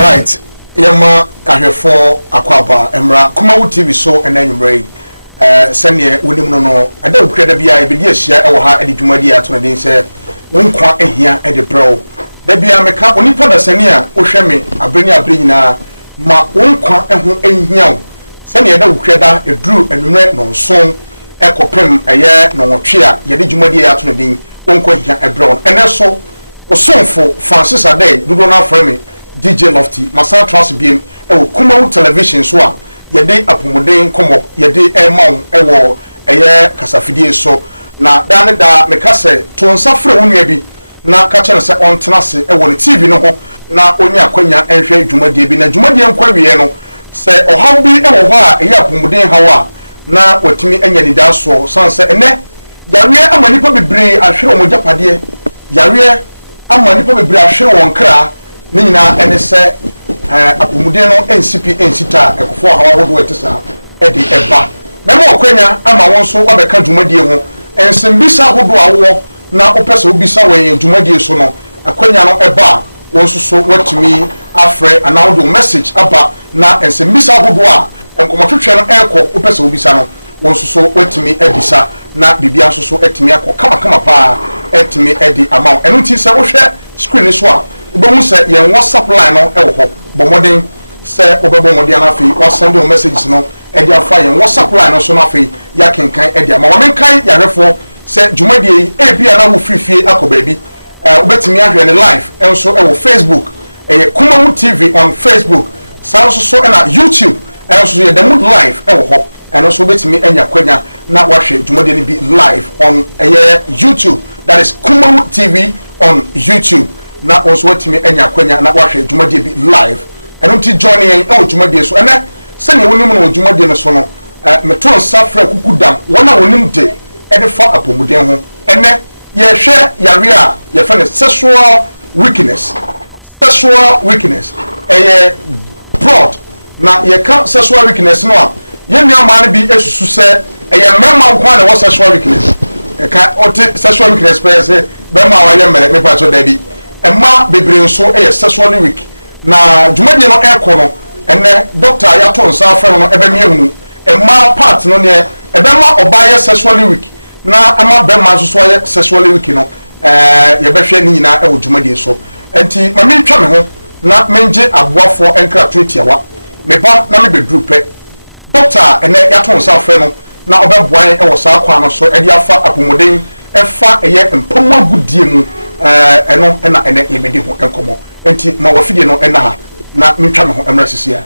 Right. Yama ahwefo akwaba emra Kumawu TV so enanyumrei sene wonim no ada ukreda bia ebedi ahia ewo ha edi dwumadi ato na den se wonkwa ehia edi bro da bia meka onipa da sene a wohwe me abreni nyina ma wonkwa eho ehia sene ada ukreda eduru enumre no nson ekopem eye no wotwe a yedi dwumadi ato na den wonkwa ehia ebro eneso osonfo Francis Adey dudo na frame DJ Lofty Masa Trans BM ewo Kumawu television so a yede apomuden komo yede emon ewo eye kasafidie so na dane da mekase to nsafre wonua bi na ka kire se ontenase ewo ne TV no ho na onya akwanya enhwe dwumadie bi na dwumadie nkwawie no se ohaw bi ewo ho a eye apomuden hawa na watimi anya ni daso sanse ene yawe amanipa bebre ahwe omo japade yawe amanipa bebre ahwe won kra ni nyina ene se apomuden no NCP ensita ekofo hawa wodo etesa edi eba memo okwanya ama won so obeka dwumadie ho ensembisa hodo awo na opese obisa wen dwumadie so no akwanya no eba won so watimi afre anawdo message aba na ensembisa hodo a enkomotwetwe no eko opese obisa no won so watimi ebisa na bibia so etimi akọ kama pa etimi edi ama enu ti se wo hwe screen so a ubomu se ye WhatsApp line no ewo ho bomoden se obebo modern afi wa send your messages no e dia fa ye WhatsApp line no so na afi ya kenkan e dia ma women kan ya refo se dwumadie e bia na wo frifie akoba bi obetimi ahwe ne live enso ewo Facebook Kumawu TV on Facebook so na YouTube enso ye demo live ewo ho enso obetimi anya kwanya na wahwe dwumadie ni bi live on YouTube, that is Kumawu TV on YouTube. Na also watimi enya kwanya na wahwe dwumadie bi live eno ti join en o dwumadie so ene se ne wonim no dwumadie no so no meton safra kukudam wona wonim de e de fa apomuden ho ene ye hwe yare a ye fa ne sexual weakness broad na ye ka sexual weakness no a ye nua ma ne bi esusu se ye mema kwa na sexual weakness e ka ote sexual weakness pe se be ma wa ye mere me pa so da bi emma bebre so sexually weak na dwumadie no ekono ene doctor ya to nsa afre no ebe miehunu emma part no ne ebe ma obaye sexually weak na ama be ma so ye sexually weak no ye behwe ni nyina ewo dwumadie so enti ma me twa me ho na menje aboafo enkra twetiawa me ba na me bedru pe doctor ene ya to nsa afre no na obeboan ewo sa kwa no so e dia fa apomuden efa eye mpoma gudie mu eno ena ene yemedi ho enkomo enti ma wafide no ena ha na mentwa me ho emra sisia.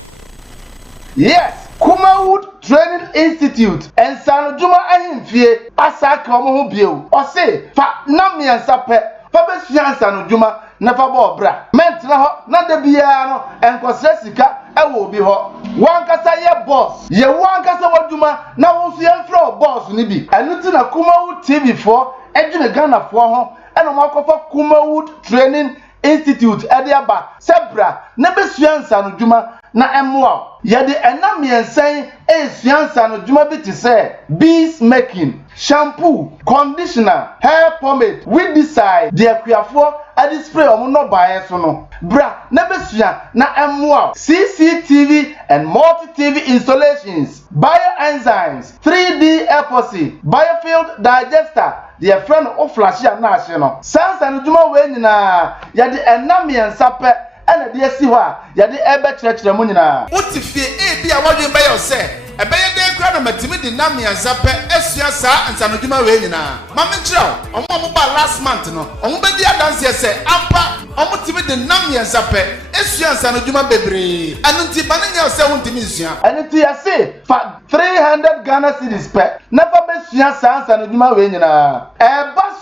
Yes, Kumawu Training Institute ensano juma ahimfie asaka omo ho bieu o se fa na miensa pe fa besua ensano juma na fa bo bra ment na ho na da bia no enkosre sika ewo bi ho wankasa ye boss ye wankasa waduma na wo so ye mfra boss ni bi enu ti na Kumawu TV 4 edwene Ghana fo ho eno makofa Kumawu Training Institute ediaba sebra na besua nsano juma na emwa yede enamiensen esua nsano juma bi ti se bees making, shampoo, conditioner, hair pomade, weed decide de akuafo adi spray omo no bae so no bra na besua na emwa CCTV and multi-TV installations, bioenzymes, 3D epoxy, biofield digester the friend of flashia na ahye no sansa no dwuma we nyina yade enamiensa pe ena de asi ho a yade ebe kyerɛkyerɛ mu nyina utifie bia wadwe ba yo se ebeye den kra na matimi de namiensa pe asua saa ansa no dwuma we nyina ma me kyerɛ omo ba last month no omo be di adanse se ampa omo timi de namiensa pe asua ansa no dwuma bebre anunti ba ne nya se wontimi nsua anunti ya se fa 300 Ghana cedis pe never be sua saa ansa no dwuma we nyina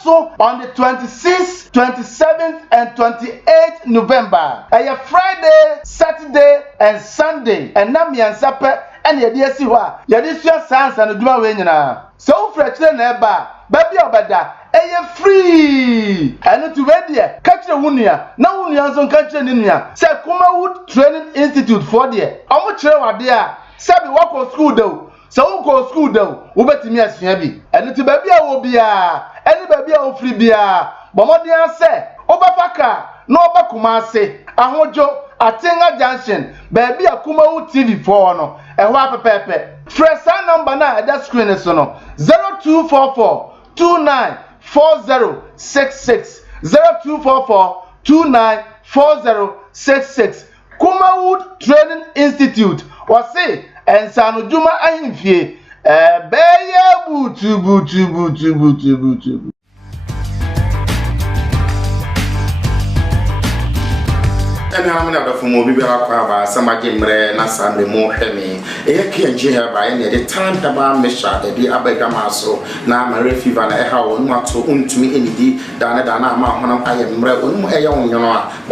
so on the 26th, 27th and 28th November. Friday, Saturday and Sunday. And na miensa pe and ye si ho a ye de sua sans and duma we nyina. So frechre na eba, baby obada free. And to we there, catch the wunia. Na wunia so catch the nua. Say Kumawu Training Institute for there. Omo kire wade a, sabi wako school do. So go school do, ubetimi asua bi. And to baby a wo bia, any baby a wo free bia. Bomodi an se, obafaka no ba Kumase ahojo Atenga Junction baby Kumawood TV 4 no ehwa pepepe fresa number na that screen so no 0244 294066 0244 294066 Kumawood Training Institute wase ensano juma ahimfie beye butu I'm going to from Mobile Aqua, some Jimre, Nasa, the more Hemi, a Kianji by any the time Taba Misha, the Abegamaso, now my refuge and a how not to me any D, Dana, Mamma, I am Ray, but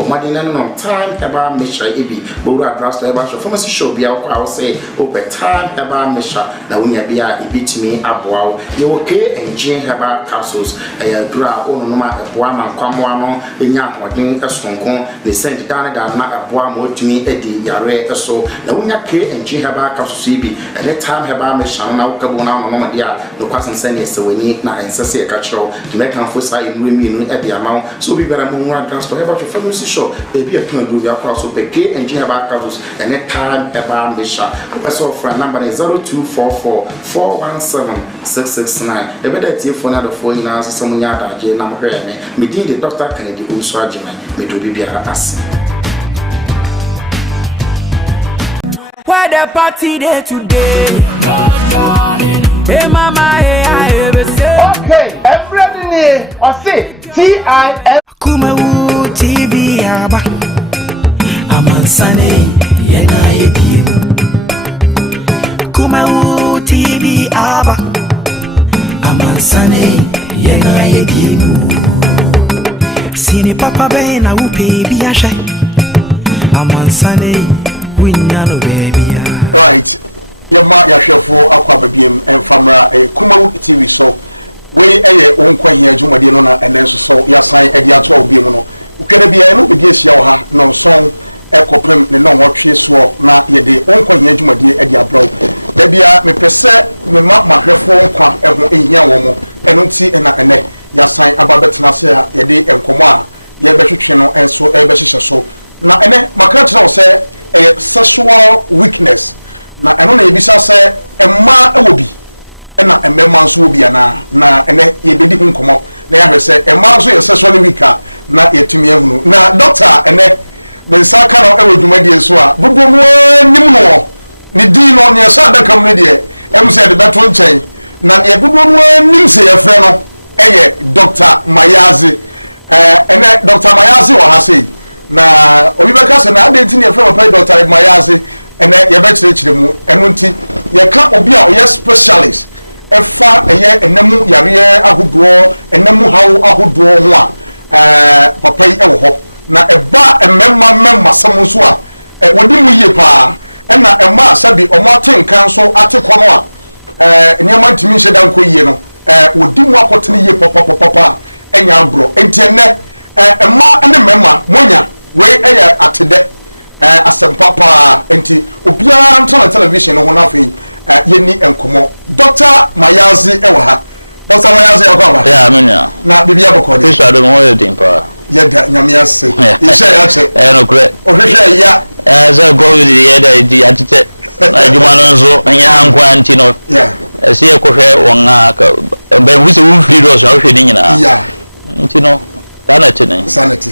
Madina no time Taba Misha, Ibi, Bura Drasta, from a show be out, I'll say, open time Taba Misha, now when you be a beat me up wow, you okay and Jane Haba castles, a dra, Onoma, a Boama, Quamuano, the Yan, or Ding, a Stonko, they sent Dana. Na aboa mo tumi edi yare eso na wonya ke enji haba ka so bi and the time haba me shan na ukabo na no no dia no kwasen sene se wani na ensese e ka chiro to make am for sai nru mi nu e dia ma so bi bera mo nwa transport haba to family show e bi e tun do ya kwa so pe ke enji haba ka so and the time haba me shan so for number 0244 417 669 e be that tie phone na do phone na so mo nya da je na mo hwe me din the Dr. Kennedy Unso Agyeman me do bi biara as. Where the party day today? Hey mama, hey I ever say. Okay, everybody I say TIM Kumawood TV aba. Amansane yena yedi. Kumawood TV aba. Amansane yena yedi. Sini papa be na upe biasha. Amansane. Right, your ma yashefo akwa babiem emfamra Kumawood TV so we onkwa hia dwumade no na enenso so yasan ade ato obiem no ukene bia no bedi asia wo ha no son ekopem ne no hotwe so na yede onkwa hia dwumade ade abro da bia mepese me ma mahwefo onkwa eho ehia wo mo eno nti na ene yasan ababetena se yede enkomo a ye behwetwe no enso ebehyehyɛ so na ene maka tena wo se sexual weakness na eno na ebisa se emma ewobi na emma nso obi ana na ene yebedi hu nkomo na ya hwese emma nso ye sexually weak na yetumi ahunu na doctor ene mensa ka no ewo dwumadi enso a bubumu nim no ni din no ne so adaka mu de em se de beto nchen na ye bubumu nim se ye frɛ no eye Dr. Mayazi ene Dr. Mayazi wa ha sei na obi beka se na ade ntini e from pay Dr. Mayazi ene ye be kyerɛkyerɛ mu eno nti ye ka obi a ye specialist efa eye enemu yare ahodoɔ enemu hawo ahodoɔ ho a papa yi ewo hɔ na eba ememma sam so a wodi mu yie pa na emma sabi omo atenkan so atekɔ no a nyama ntimi nhye da nkɔ yie no wodi mu akɔtene yie papa enya abro enti ene emma ne memma monya we eye atede asempa pa enti obiara ntona television no ho na afei yeni enkomo Dr. Mayazi ewa ha Dr. Mayazi yakwa ba ya menya na bibia bokode Kristo ado mo ye dimpa ye da nyame ase isha ya che no kure o hwehwe ya so go with the other di atete na juma no nso anya hankwa anti no yeah ese ye kohwe won aka be wi se wu free dos hwehwe ni nyina yeah anti no sanity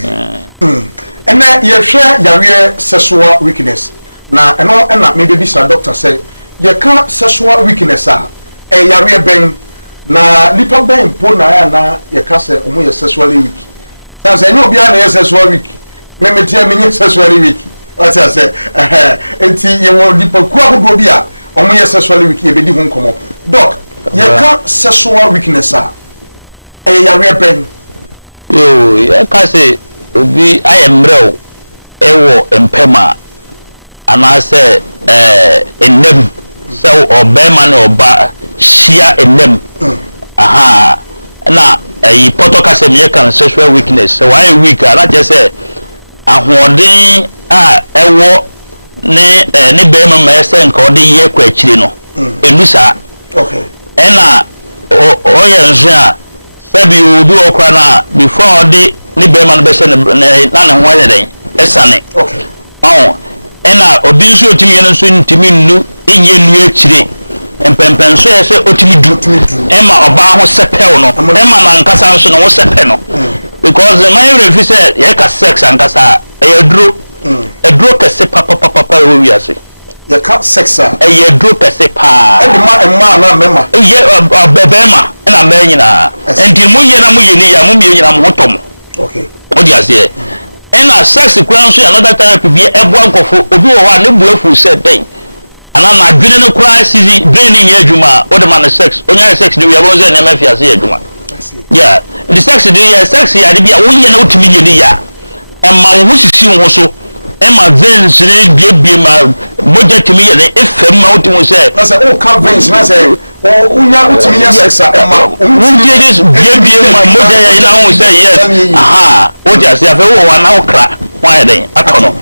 ena ye hwe yare sexual weakness na eno na me be sa doctor say ye ka sexual weakness a yare ben na lipa ben po na ya na ye ka say omo ye sexually weak say no bia na ye sexual weak me metia me sexually weak what I say enti ye wo lipa ku ahodo bia omo ye sexually weak ye bedi hu nkomo doc ye ka sexual weakness a yare ben ye ka say obi ayemrew ewo empema anase enem so obema na oba shia enem aha na ipoto se me kan sexual weakness so why weak ala je say ahoden a ewo ne bema ma ese nka ode ye kwa akire no elusa okay ena o ye nso a sabi odu okra na before ode ni be man be se na na ho ya den esane okay ena obi nso otimi yeno nso ntimi nu enye nu akire empempenso ya se otimi du ema oba ho sepel no ema na nkasa nso no ho sepel no because my refi say ye ka sex ankasa edro kese papa we wiase ye ka sex a edro kese pa emma na mema ye bebema na me nyina enti mu ye na mu ye ni ya mu ye nyina mu hotom okay odi ase ena sex kura nso another therapy bi ebo ankofo obi wo ha ne buafu se den ana na adwene no kura sizi brain ni adwuma o de man sex onya sex de we abo ze na mafia se adwuma yeah the sex ya de bia wo ye na otumi ye ni ya emma wo sisi wo so emma veins ni bie ma moja tumi ye ne efem ma otumi se na se o ka veins na se o unya otumi ya sex emma wo de this bie ma moja ya na wo se yes aha o ja se afa wo wa na okra wa ye den atono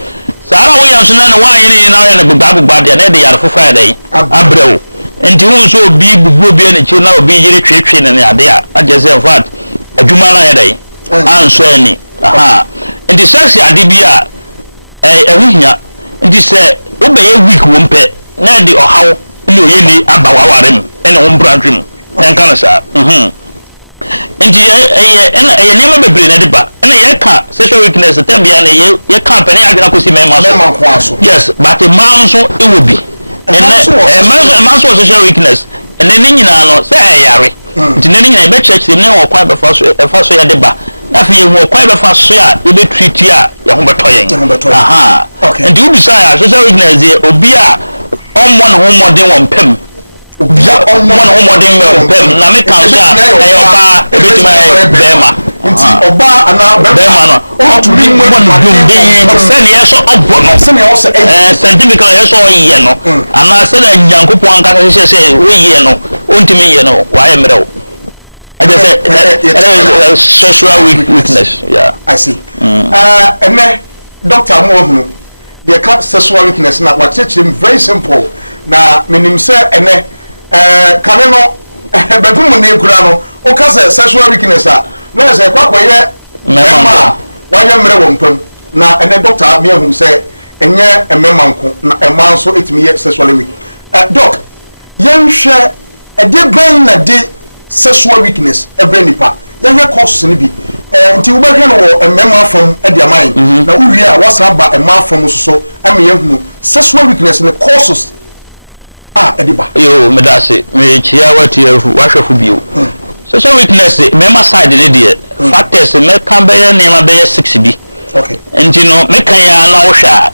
sara wo ya so na wa ye ni na ye ne bugba de na de yar fufa den abrewo enti wo so obi bubu obi na chi na obi yiri twetwe ne ade a agese in fact adwuma na ye den anso ani aha enti sex ade bi a ehunya enti se wo be ye week wo mpe na de ohaw ni oye ni aba wawarem ene wo brandrim en kana sa enti ene nema bebre na de ba ene ye ka sexual weakness tembia na ye ka pene agna kosi mema so yes but man so e wo bi man so social weakness and then nyina no say yare nti ne nyina be church ne wo kwa be fa so ya de ba na fi wo kwa be fa so ya e be treat ya ya ho beto yen aha and you decide social weakness obi a ommo ne ho modern won pem obi a ommo ne ho modern won pem na me kan so a e oba e be tuma bema nti oba ana bema no o to be mo dum se ne so obo no se ne o se scientifical ye so ye no ana se na nyankopon anka se wo ye no ontimi ye no wa ye mrew I just say sexual weakness yeah I see Dr. Mohunu the sexual weakness na what teach him very simple na menim say ene kane no bedum ne kura no o ka say sexual weakness a na say kwakoye mema wa ye mre wo mpam na ene doctor me ahum say enye ememanko na eman so etimi ye sexual weak doc yenhwe ede ban na de sexual weakness every nipa yenhwe causes ni bi nti wo behwe no emema fam ade aman na uwie a wasa ba emma fam so am yehunu sexual weakness ne causes ediba yo medase me chia wati wahwefu bio sexual weakness mema side ne de factors me kan be ne ma be 6 bi okay nti no me kan ya na wo hwa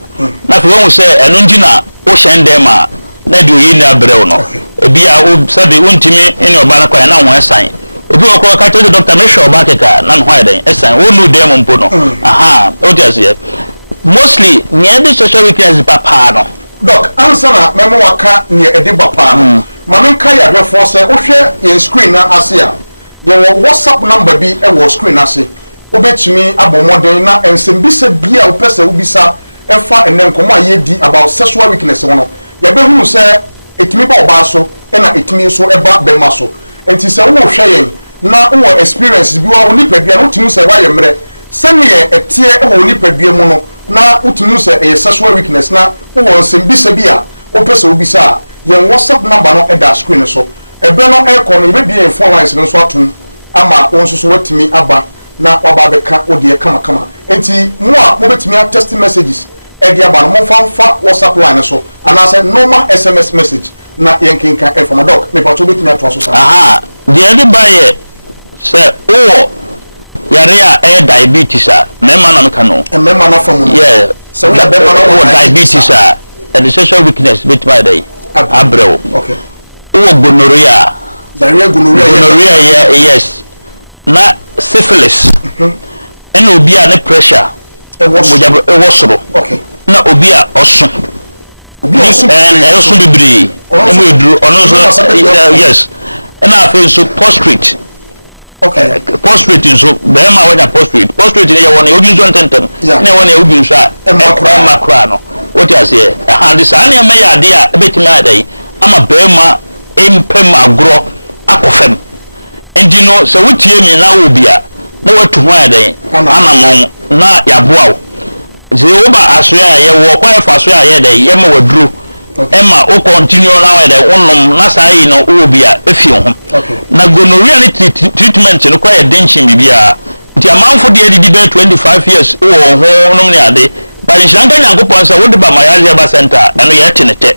na fe won se eno nti na wo hyen dem a na de oyi na brew no ebi a wo sabe wontimi ene oba na kwa na won esan obi okọ ka tell the doctor make sure ba keka na no den esan wo nu dem mpo no aha o just here mostly near the social weakness papa no doc answer na memo waka ne ede papa no mame ka ya hwefo se wo hwe yen screen na ase a ye WhatsApp number bi e wo screen ase obetumi abomoden na ensembisa bia wo pese wo bisa efa enen komo ayedi about sexual weakness wono ye be hu se etimi ba oba so na etimi so eba be ma so enti se wo hwe yen na wo experience bi wo ni padua no timi se wa ye mre se ne etie e wo ni padua mu no na utunu se e sexual weakness na wo nsembisa bia wo pese wo bisa ye WhatsApp number no e da screen so ebe no e ko no ye be phone lines no so atum ama won so watimi aba na waba beka ode kama enti mo a mo betimi a text messages e dia ba no mo fa WhatsApp line so ana say normal SMS message na yenkinka e from doc me pato betimi ato so sa aha the other buy say oh yare a diabetes a mema na meka no mema na from yeah so we be diabetes a and the social weakness bit by day abrew okay oh gonorrhea yes na syphilis and obi a ne pressure e wo soro okay na obi a oso and also bibiri omo eduru ono so yes and after so prostrate okay prostrate so be ma wanya prostrate ne ye wona obi so ntentem ne wona obi so a makra no what you say and sa na me ya de a betimi adai ama be ma empem agro akofem. And you know, so we tell me now will be a na watu ho ade anamon na yaboa je oba asoya ye wo kwa fa asoya ye de ye ma waduro Emma o continue now the one na sai no obia efi ho na gonorrhea ni treatment no kwa denchen bibia nti amanfo de adi be 25 years o ho no ne ade ba nshanga nyankopon sa wodi ba mayazi ba center eno ye tenete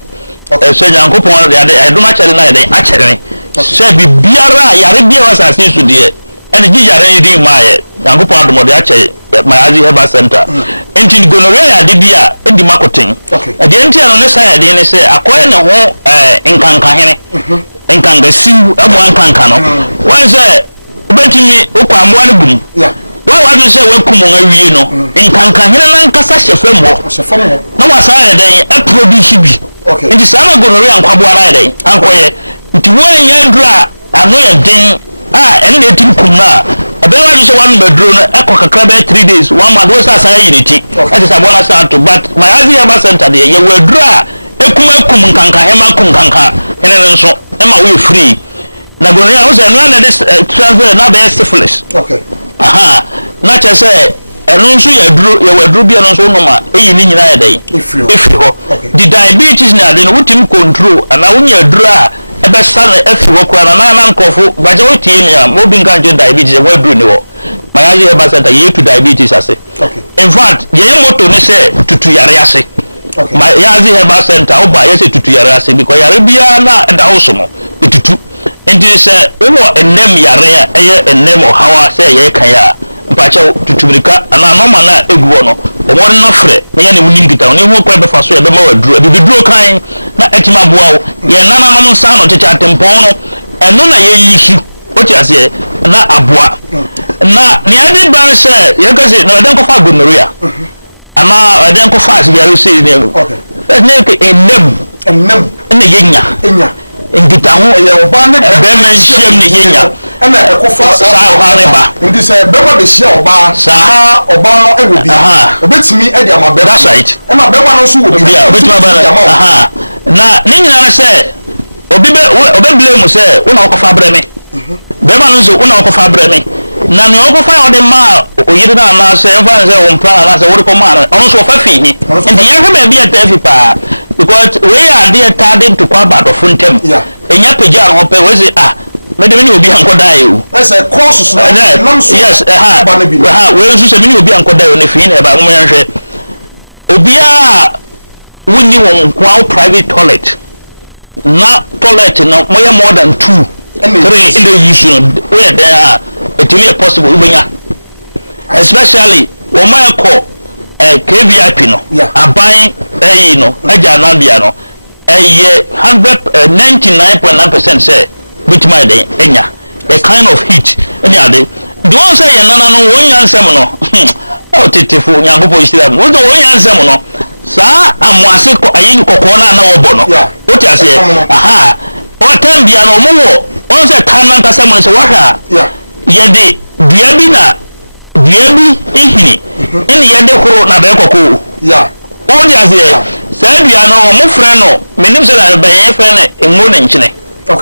so nyankopon de ade eduma chale na ade achere se bibiara yare bia wasa sisu de ene gi yare di maaye nyankopon adomo de achere mayazi ba center enti gonorrhea ade bia edi makoten ade enti ano ne sai ade ne se akoye ne ho nkanka hene nkanka siw abo nkanka no wan se betimi okwa amwa ne gum wa do se wakum awie no nkanka hene na nkasa hyefemo na wasa ade e produce bi enti sa gonorrhea nkwabo ara ade ankoye nti wo nya dura ano ye den ene etim kumna abewa do se one bedroom no ekokakra be 3 days one month wo sa sai yiniti ati sa bona sa to but my azi aba center de ye wadura ekum nkanka hema kum nkanka ene nso ema we free na gonorrhea wo se no na this transfer na be syphilis na che se eno nso ya duro ye waduro bia no nso no ma eyi ni nyina ya dai ifri ho the diabetes na de no wutim control ana wunya duro a ebe sana efi ho kwa na nkofo baje wotie ni a mo bi nka diabetes we duro ni wo mayaji eba center ye to diabetes ase in fact ye moto ni se tutu yare ase mayaji eba center oba ye se tutu yare ase because yare bia na da hosomo tutu enti se wo enem yare eye enem hawa se ye kan ya mpacha tutubrika ana normal na eguo no won na frɛ na ye ne mu ngita ne ho kwa be fa so ye be ma waduro bi duro kan na etima boa ye nana no nsa no tete atempɔn no ɛno na ye yisu o ti ase na aboa na ne ade ban sɛ ye ka se na den ko fa gonorrhea ama den ko fa asibia se ne ne ke ennem ne yenya ngita ho ye oba ne be mention ne yenya ana ekofa sa ba ndi se be ba be hia oba sa oba no ewo bi obetimi e dia ma be that's right e ma be ba no so wo bi obetimi ba na ne nyina se obi blame se una okofa breme be ba no so una okofa breme na me okofa o de ma oyiri na na se enfa se wo mpa na se wo ko ma ono so fa fi hi ndi ye hwe be ata fi pa because we are there tarding to kwa bad of funtem enya peja ho pe we say mede mini obi anko dai o ese course so nam so yes we so se mini obi anko dai o ne fi na ba mo yanhwe obi a wonni won kwa private toilet na toilet no more than 2 3 in the use we there it is possible ubenya especially o ma ko KVIP no aban no aja na bia no 99.9% say which my day enya a kind of heat any ade do one say nana no won yansem no o tetefu nyagopo isira mo do won yansem no sa amwase ko ayin kokko na obo no o ti ase o tem bia no mo wo on say kanan kasem so waka ye de biabi na biabi ehini eni ye de koro na be kokko o ti ase sa bia no mo frɛ no menim se na be ye frɛ na emu na nkyene na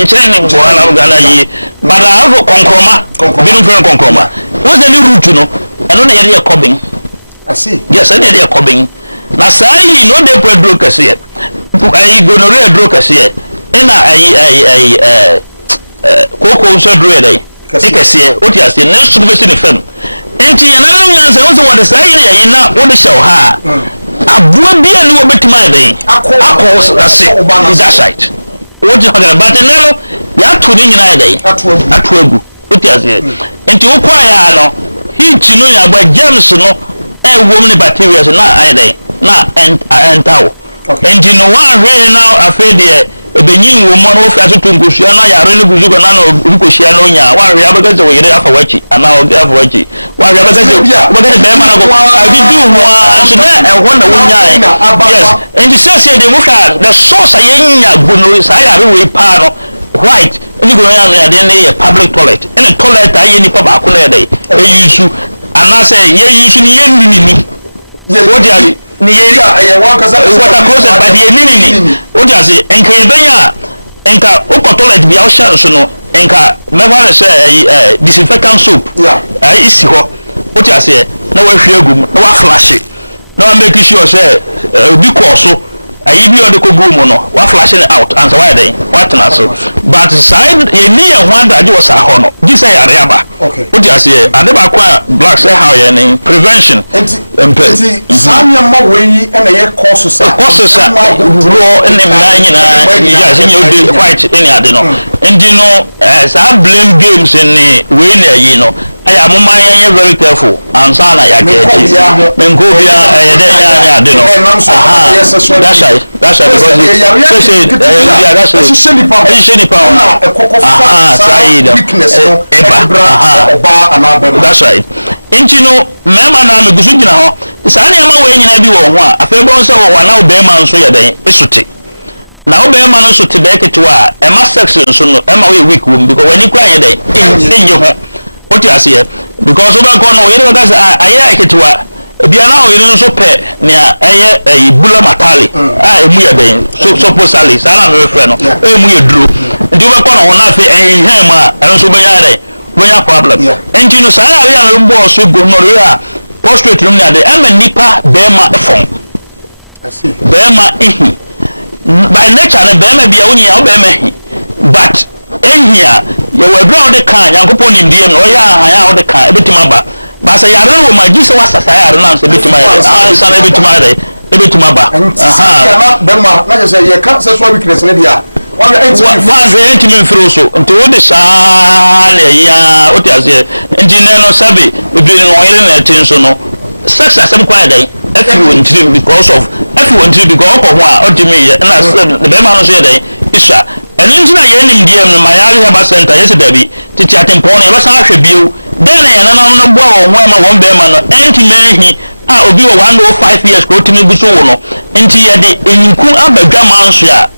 nkyene ne bo na ugana yi bada afo konkroma binu frɛ konkroma wo se ni root no eno na ye de kobin asi yes ene de kobin na sai no de pedro kase ai gonorrhea dro kase ina ai koko so dro dai kase o ti ase na su be se ne fam enti yana na nya se wo se wo de sai ne na wo de show ha abuwa bia ni wo betima dai akọ ase is that right what you talking about now ya to ni nyina dai atu agu o ti ase enti wo kwa ya no heat no ya ba germs no e wo ni bacteria na ai dai na entawo enti no wa hwe na afi de ebenyin wo mo no fi atutu ngosia na ya re ne guzugo na no ngosia no nya wa hwe abaka se wo yire afa wachi ana o ga afa wachi wa hwe abaka se wo ga be ma na go abi du ho so na e ho na wo nya yes enti se de muka the source ayenya gono sa ya re we pa no right ni go ya no ya de ne public toilet ene toilet ayi ni pa ba ko na dai e yusu ana se ye yusu ni ye ni ye wo dia ni ye ya wankasa wata kosa ba die nini o ja se enka ye benya enka o ko toilet bia o sha so no nka never say disinfectant soap isi ho what you say na wa hwe agum na wa flash na wa make sure say obi ko so ayi bi ode ko gu mu no wa flash it out and so why then what na so but side ye ni e ho adaje wo sa ho no ji say yare aba okay what you say ade ba kwa black say how ye ni prevention enti sanya ma weyi na ye course sa ro ene ma nyina ya se nye ode white ene ade no ndi no sa blame games ni we na yi no aya mo man ye very careful and sa na ya get men go bia ye de ya ade no that's right because that's right inchi no mema na me gusu gina ho sa na ma we nyina bi wo ho a afa bo so wo na obe ma nso ye den esute na obe ma no so te be ketewa e ma section so no e ma we week wo because when you kwa ye den enye ho what you say because oba ko no ye no ga sa aye ketewa biara o yin so pe ne eye bula matali emu ye den so posali sala me frɛ no emu ye duro ndi ba ko no na fe enhen ma enso be yare we ya problem enti no sala ya ya mbo so gonorrhea prostate no na de ama nipa be ma efon be ma ehi by nature na be ma bia onyi ya be ma ehi but ehia ye we bra o de kan yankopon ni ndie no ya ha ya o de kan ebetima ba basa yare wo maji se wasa yare na so bitima yare sa na bitima ba aha be ma na je ye ka sexual weakness ne dia wala enti mi firo so nti wo de sa na ya o ti ase nti na no sabe bi no yele na tin so no sex asem kwa dai everyone dream because of everyone dream because of ho a o di me na the be ma no so dai isha eni nti na ye nim die no ma yare ba center yes dabi titi atempon na ba sa hwe bio then ya na no bo wo ho ma won be ma no enti mehi a obi wo 105 years ko timi bu so wo no enti ye de enyiku abadwa man so a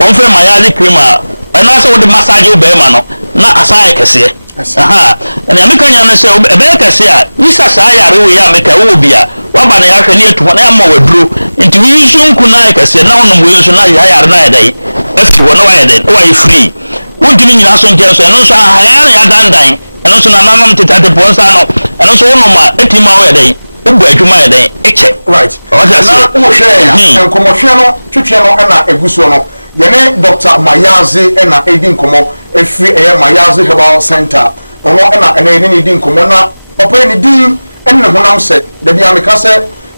won fe ma ya de krima na so wo de massage wo be ma no na asaya kese aha na ya meka nya na se be kese a isa sa yare wo ya meka wo bia wa ba na ya hwe ne etu na ya ma waduro enti wi so nku na kese na wono wo so na ya yare na ya dai afi wo na wa ya dai wa yi free wo dimi nyina so nje so no so aha ya dandan eno so na nanam tetate ponsa no eno so wono ma etima wo ya dai ubu adwuma ya dai eche right na wo hwe ya enkomo hwe no twetwe no na eguso no yene Dr. Mayazi na edi nkomo efi Mayazi Herbal Center ono na ene ni edi nkomo na papa ni din enne honam se da bia meka se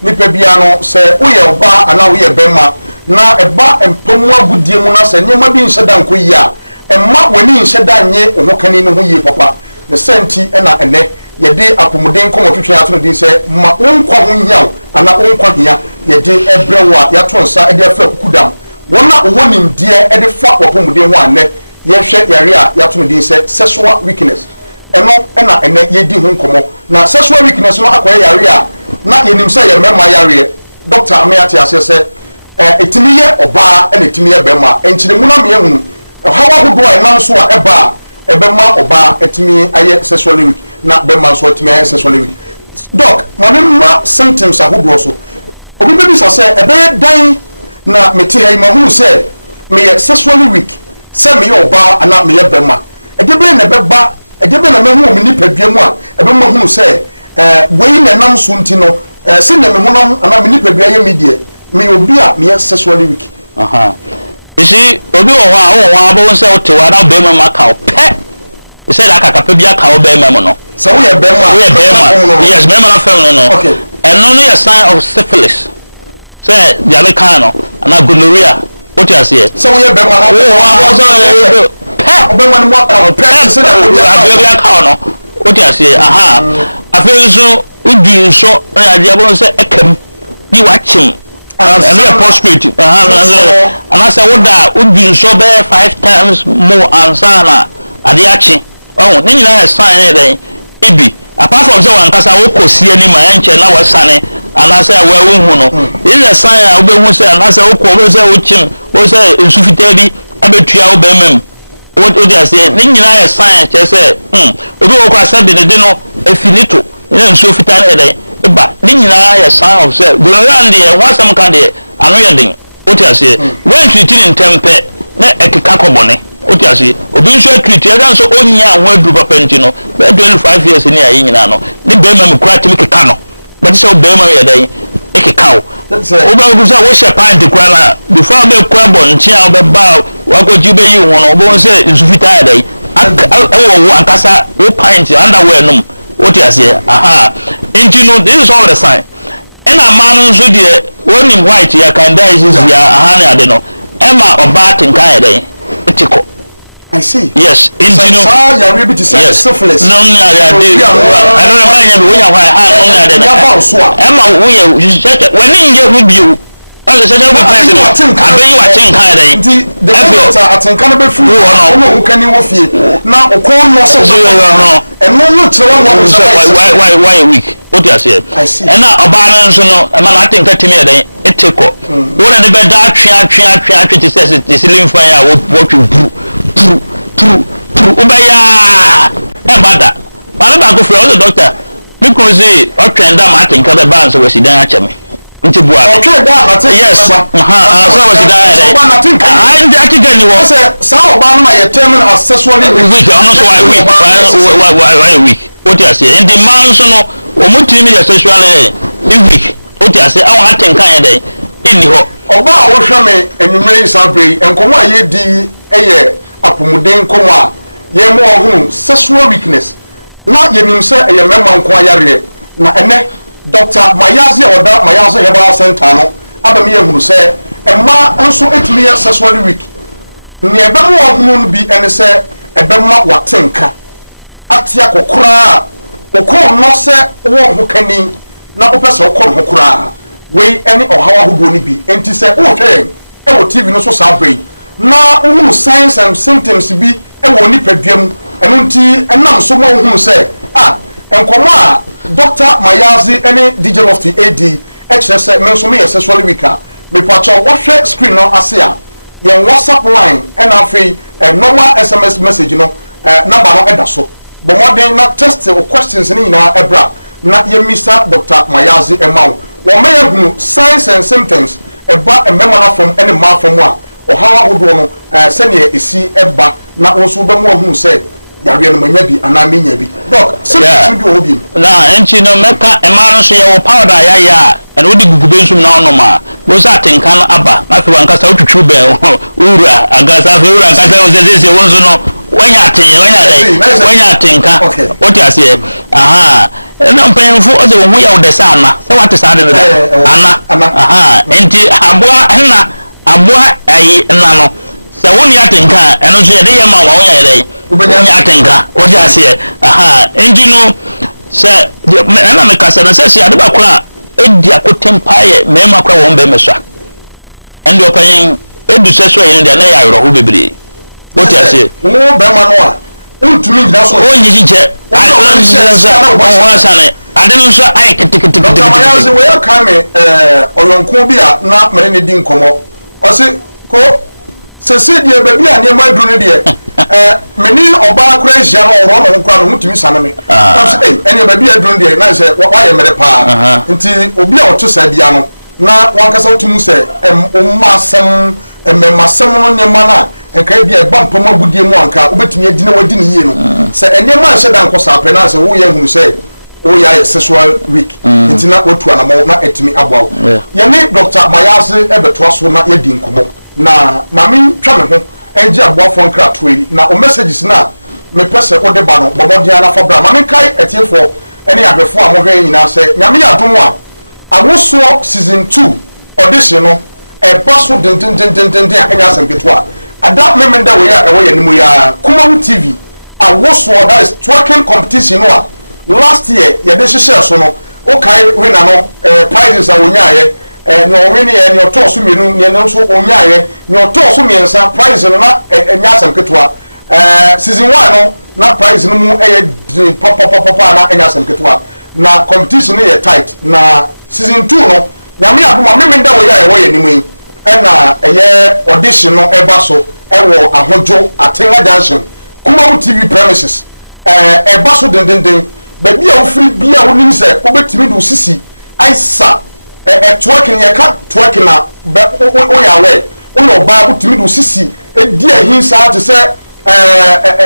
nipa bia no se uye oba ana uye bema na eba empomu agudie mu na se nyema bi nhyeda nko yi a emma wani nhyeda nye ono kani no ho yi papa ne senti na ene yede apomuden komo twetwe ato no din se ma onkwa ho nyaw ana onkwa hia yede ebrewa ya to nsa ede afa kukudam wona owoni ndie ede fa apomuden ho anne yehwe yare a ya to no din se sexual weakness eno na ene yedi ho nkomo na sexual weakness no akoye yare a na yenim se ye mema yare Dr. Amiati ase se etimiye oba ene etimiye bema enchire mu na me ehunu hawa hodo a enam so a eba ebema oba etimi aye sexually weak na bema so etimi aye sexually weak doc manema symptoms ahodo so obi bebi say ebe dan na meti ha imahu say me sexually weak say me oba ana me bema edebe na beba edebe na mehu me nipadua mu a ebema hu say wei na nam so ntino se na me hu ana me nipadua ye medie me obi a me sexually weak isi obi wo ho abo se o te wa da be ma ka o pe ise la ka pe bia ka o be ma mo no so we be ma yes be ma family no okay and no a sign of syphilis say dia be ka no ana gonorrhea what you say so we be ma o so pe be ma mo ka o pe se na bia ka no what you say aha afi so udu so na dia bo se ekam bi wa chim and a prostrate and I said would be so bad 5 times more ansana adiachi oh then you sign it ibi apart from so one kasa wo kosi ani ma enche na wasane and I said we hu no this is a sign I be hu say and I said wo ko we say wo chim wo say nsufita bi abetua wo be mem what you say then you sign che say obi wo kwa sabi de no efinito you nsufita na dey ba ninyina ya sign of say gonorrhea dey wasam ka dey anu ya den what you say when treating in tempe na ekika kobone what you say obi nso treat ya dan so onya ho adu papa ntino be 25 years ni ayi nyina no ni be ma me kura timi keka no but so be ma ya dan ekeka o oba bu sa wo she pant kura na before be kura bon ntia obeba wa ko jibe yi ho no bo se nsufita ya dan wo ankasa wo pint underwear num what you say aha ntino this is all the sign and a man nso de one in white ya kan dai is ya aha na de no Emma oba tinka ya dan etiko I see. Yes, intino. So you are able to say syphilis. No, no, I don't know why you Emma, we said when you review. As I said, I bet you are think the doctor at Tinkanabel Fu, who can you with you? Now, a call no so and no why a week. What you say? I see. And now a balance, no, a man, I think that to me, it took one of the bed that she says it is living fire, what you do. Ubaya ebada bana go for all the doctor because say o trend am atin ka be ban so we dan ache me nti bua o trend am atin yes so we dan e ba atin ka I ati ga ni wo say sa o ba na ye term as sexually weak am so why weak what you say in the man so no o muti ni sexually weak what you say awon atin ka ye den inni ho oba a wo hwe me enumere sabre enkomo aye di eye apumuden komo a ye mo hu sexual weakness na ye nim se ye mema nko ayare na ene Dr. Mayazi oda Mayazi Herbal Center no adam ye hu se emma enso etumi ya sexually weak ne ebe mo hu bi ene se ebe ma watenka atia kokora okon no se wo hu kani na opese okon ho kora we ene ohawa hodo ni bi enti se wo hwe e wo TV no so sabre na wu signs and symptoms bi e wo ni padwam eno nti enam so mo hu se enkomo a Dr. Mayazi ene DJ Lofty AD e kire se me so me sexually weak me pacho wo hwe screen no ase a ye WhatsApp line and afi normal SMS message no number no eda so bo modern na test o questions ni na ebra na ye misa Dr. Mayazi emaw wo me hu signs and symptoms eba emema na from ene ma from a ohawa hodo no sene esi eba na oso be mo hu se yare no manya bi ana menya bi doc symptoms bi o bi na enchi no meka ema no so ye wo powder ya and wodi gugube nsum na ono ma bo sa tenka no aba na so wanka sa otwutwu be ura agasa fe ura agasa o se wonso no wanya tenka what you say aha na mpenfu o se wo hu ya wo desa ana se wate sa de ana aha enti aboa ayi na no se woni atenka eno so ye de ma wo ya de ubenya atenka o ja se aha enti no se na me kasa na se ade ba kora edi akotempaye mema kwa wo mbe meswa endi opanyin edu se so yin de na ya yoro ho bebre o ja se wo be ma no a untumi gida so o nyi je ade no so ai kitikiti so we ka me oyonko bi a na mere ne di nkomo o se ko se die ba bi a ne ma duru ne de meni oba kura hia no ro no kura no mutumi sane me so ene ba bi aduru de na se wa ye mere pa nti obi a oto sa bia no na wankasa otumu se ommasem emmasem no ne ma na enka bia egba mpoma budie mu anka obetumi adi na wadi ne yie no se ene ma hye dan kosa pe na se wo ye hu se o ya sexual week nti na otu anamo na etimi abwa ye ne Dr. Mayazi ebeto so na ye di nkomo na mami twa me ho enje aboafo nkratoi na o messages na me pese o de ba no bobodia na fabra mami kai etiefo ene abefo a mo hwe nyina se nyame adom a awoso season 2 audition no e baso den a enya sampeto a ada memenda we ya e wo yanimu ya Kumawu TV awoso that is twerking competition no a last year ye de hyehyɛ so no o kai winner no prizes a wonyaye no wini ni otoso mienu ni no so onyaye ni otoso miensa prize no na enya samketoa season 1 no na prize no mu papa na enya samketoa na competition no ye tight na season 2 no nyame adoma memenda wo ya nimu na eye audition no eba so ewo ahojo Atenga Junction Kumawu TV premises eba so den baby a ofri bia wonim se obetimi do sisi aisa twerking ye ka twerking na o ya we o no ba utimi do sisi e di ahin sa te se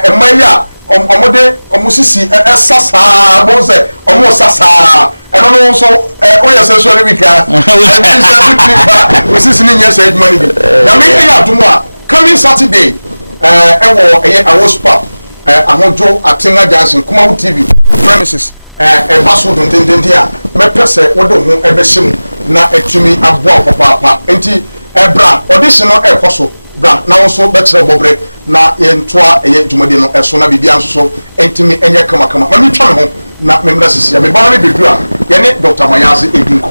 emaya omode omusisi esasa bonse omosasa eno no so oya se so rewika osisi ni nyesa eduma ni bi na me ya adumo a coming Saturday ewo awo spa ahojo Atenga Junction Kumawu TV premises baso dondendende a mepese wodo ho ebehim na etumi aboa papa enti ebra audition no ekoso bra na wonso betre bobre na yentoa dwumade no eso na bibia nso entimi enye kama mami twa ho na memra sisia me bana bedu a yene Dr. Mayazi Edinko.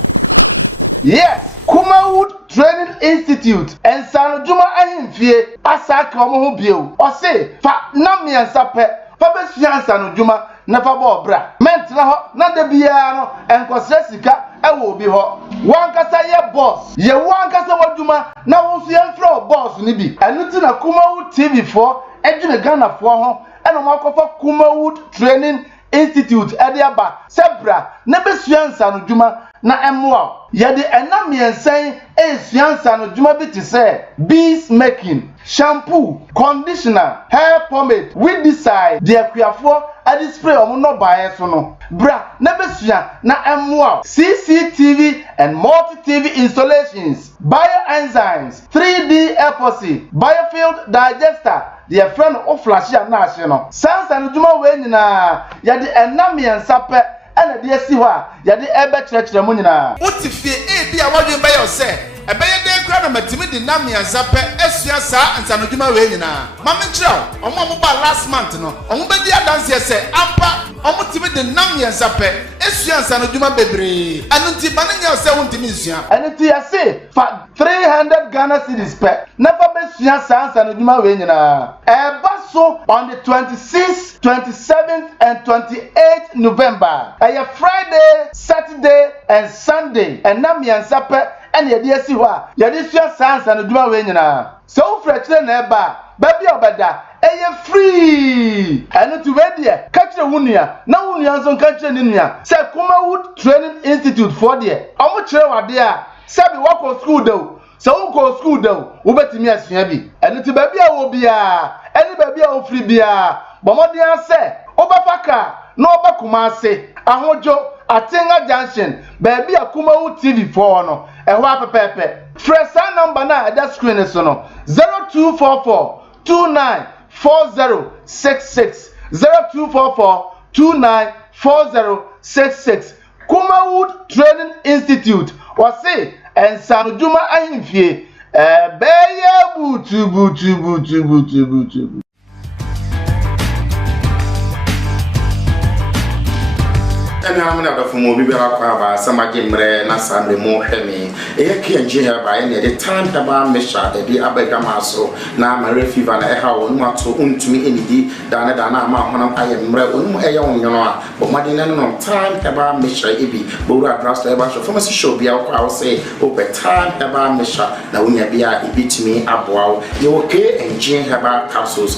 Yes, Kumawu Training Institute and Sanojuma ahimfie asaka omo ho bieu o se fa na miensa pe fa besua Sanojuma na fa bo bra ment na ho na da bia no enkosre sika ewo obi ho wankasa ye boss ye wankasa waduma na wonso ye mfro boss ni bi enu ti na Kumawu TV4 edwene Ghana fo ho eno makofa Kumawu Training Institute ediaba sebra na besua Sanojuma na emwa yede enam yensen esua Sanojuma bi ti se bees making shampoo conditioner hair pomade with decide the akuafo adi spray omo no bae so no bra na besua na emwa CCTV and multi-TV installations bioenzymes 3D epoxy biofield digester the friend of flash ya na ahye no Sanojuma we nyina yede enam yensa pe ana de asi ho a yade ebe kyerɛkyerɛ mu nyina utifie bia wadwe bɛ yɛ sɛ ɛbɛyɛ den kra na matimi de nam yansa pɛ asua saa Sanojuma we nyina ma me kyerɛw ɔmo ba last month no ɔmo bɛdi adanse sɛ ampa ɔmo timi de nam yansa pɛ asua Sanojuma bebree anu nti ba ne nyɛ sɛ wontimi nsua anu nti yɛse fa 300 Ghana cedis pɛ na fa bɛsua saa Sanojuma we nyina ɛba so on the 26th 27th and 28th November Friday, Saturday, and Sunday. And now miansa pe and yedi asi ho a yedi sua Sanojuma we nyina. So frɛkyerɛ na eba baby obada eye free. Eno to we de ka kyerɛ wunua na wunua nso ka kyerɛ ne nua. Sɛ Kumawu Training Institute for de ɔmo kyerɛ wade a sɛ bi wako school do. So wako school do wo betimi asua bi. Eno to baby a wo bia eni baby a wo free bia bomode asɛ obefa ka no oba Kumase ahojo Atenga Junction baby a Kumawu TV4 no ehwo apepepe fresa number na that screen so no 0244 294066 0244 294066 Kumawu Training Institute wase and Sanojuma ahimfie beye butu na amna da fumo bibia kwa ba sama gemre na samre mo hwemi kienje ha ba ne de time da ba mesha de abega maso na mare fever na ha wonu ato untumi enidi da na ma honam ayemre onu eye wonyono a bo made ne no time da ba mesha ebi bo ru address da ba so pharmacy show bia kwa say open time da ba mesha na wonya bia ebitimi aboawo ye oke enje ha ba capsules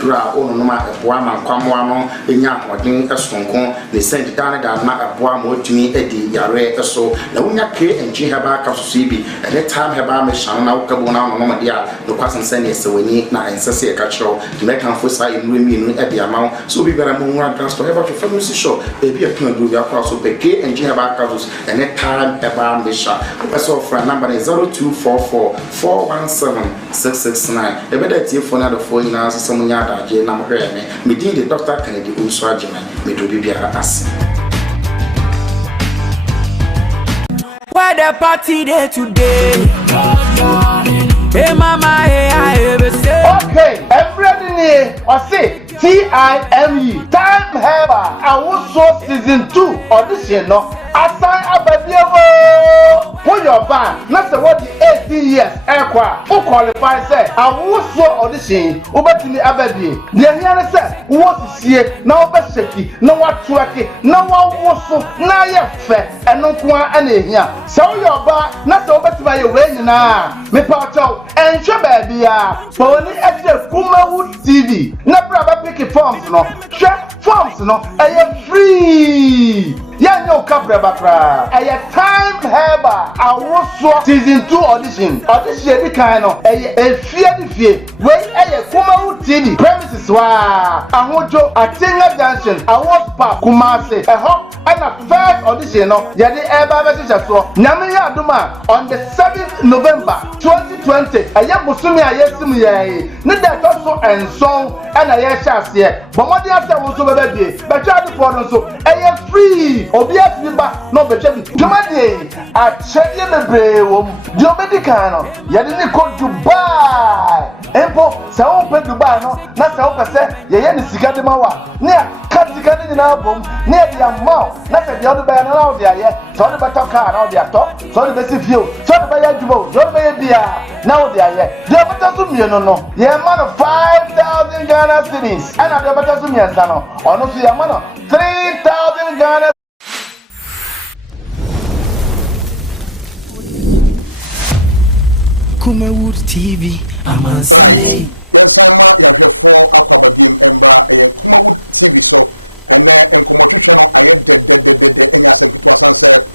dura onu no ma aboa man kwamwa no enya hodin esonko ne send da na aboa mo tumi edi yare eso na wonya ke enji haba ka so bi any time haba me shan na wokabo na no ma dia no kwasen sene sewani na ensese ka chiro me kan fo sa enu mi nu edi ama so bi bera mo nwa transport haba to pharmacy shop e bi e tun do ya kwa so be ke enji haba ka so any time haba me sha so for number 0244 417 669 e be that tie phone na do phone na so mo nya da je na mo hwe me din de Dr. Kennedy Uso Agyeman me do bi bia as. Where the party day today? Darling, hey mama, hey I ever say. Okay, everybody I say TIME Time Heba Awuso season 2 audition no assign ababiewo who your band not say what the 18 years ekwa who qualify say Awuso audition obetimi ababie the here say wo sisie na obesheki na watwaki na wawuso na ye fe eno kwa ana ehia so your band not say obetimi ye we nyina me pa chow enhwe ba bia poni eje Kumawu TV na bra ba pick forms no share forms no free Yeah, no capra bakra. A time heba. I was so season 2 audition. Audition the kind of a fear the fear. Wait, a Kumawood TV premises. Wow. I want you a Tinga Junction. I was Pap Kumasi. A hop and a first audition. Yeah, the Eba message as well. Namia Duma on the 7th November 2020. I am Musumi. I yes to me. Need that also and song and I yes here. But what the after was over there. But you have the problem so I am free. Obia Fiba, no better. Tomade, I check you the brave. Diomedicano, Yadini called Dubai. Empo, Sao Pen Dubai, no, not Sao Pese, Yan Sikademawa, near Katikadi in album, near the amount, not the other band out there, so the better car out there top, so the best view, so the Bayan Dubo, so the Bayan, now they are here. The Batasumi, no, yeah, man of 5,000 Ghana cities, and I the Batasumi, honestly, a man of 3,000 Ghana. Kumawood TV, right. Yes, I'm here for Aquaba Beam Embra, Kumawood TV so, and then Komotruchano, I had dead, and yes, and it was answered.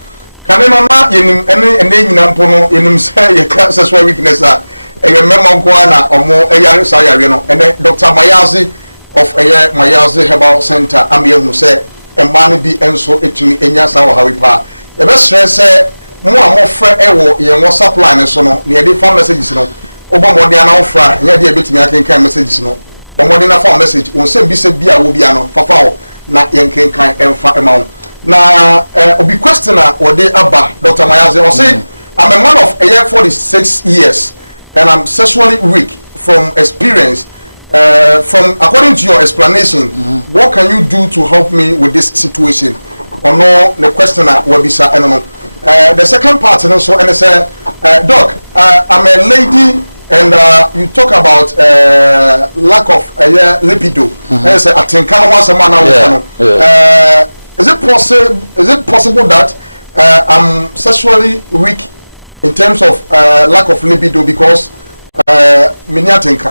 Can I in any name Nampono in himself, a cancer weakness, a memo guana or more a young Sayarino, and then Dr. Mayazi of a Mayazi Herbal Center, Amir Muse, and Mani be and so it to me in Yasa Harry Pa. The best friend said, more friend ewo ye mo supply ne so no ne dey phone messages no obomode ana ofra ye dey betimi akenkan messages no bomode na phone message won se bi se bia wo bia no fafa wo na ye kenkan emfa ema na obi questioner o dey aba Dr. Mayazi o say I'm a man of 46 years and I'm sexually weak from experience from according to your explanation what can you do to help me with this situation or no the questioner will be sir I don't know. The second part and also and I say doc I'm a lady and you talk about lack of libido and say I think I want someone is it possible that I'm sexually weak in terms of lack of libido because many think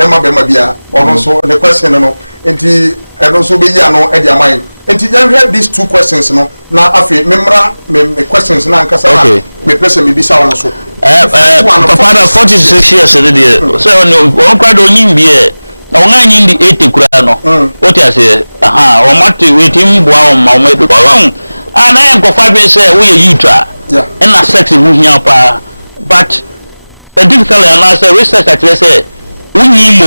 Emma Bemabia or also the question and also be no at your mind. And you heard these two questions, no. Now, after me questions now, because me person me be so also. Papa, 46 years already. So no, one quite only be a one in the 80 kurano. What I say, or Mati waiting, wow, mamma, wrong. And I am for 5 years, we are you try. Yeah. And not sexy, we here, but the difficulty, and I say research that they say, we need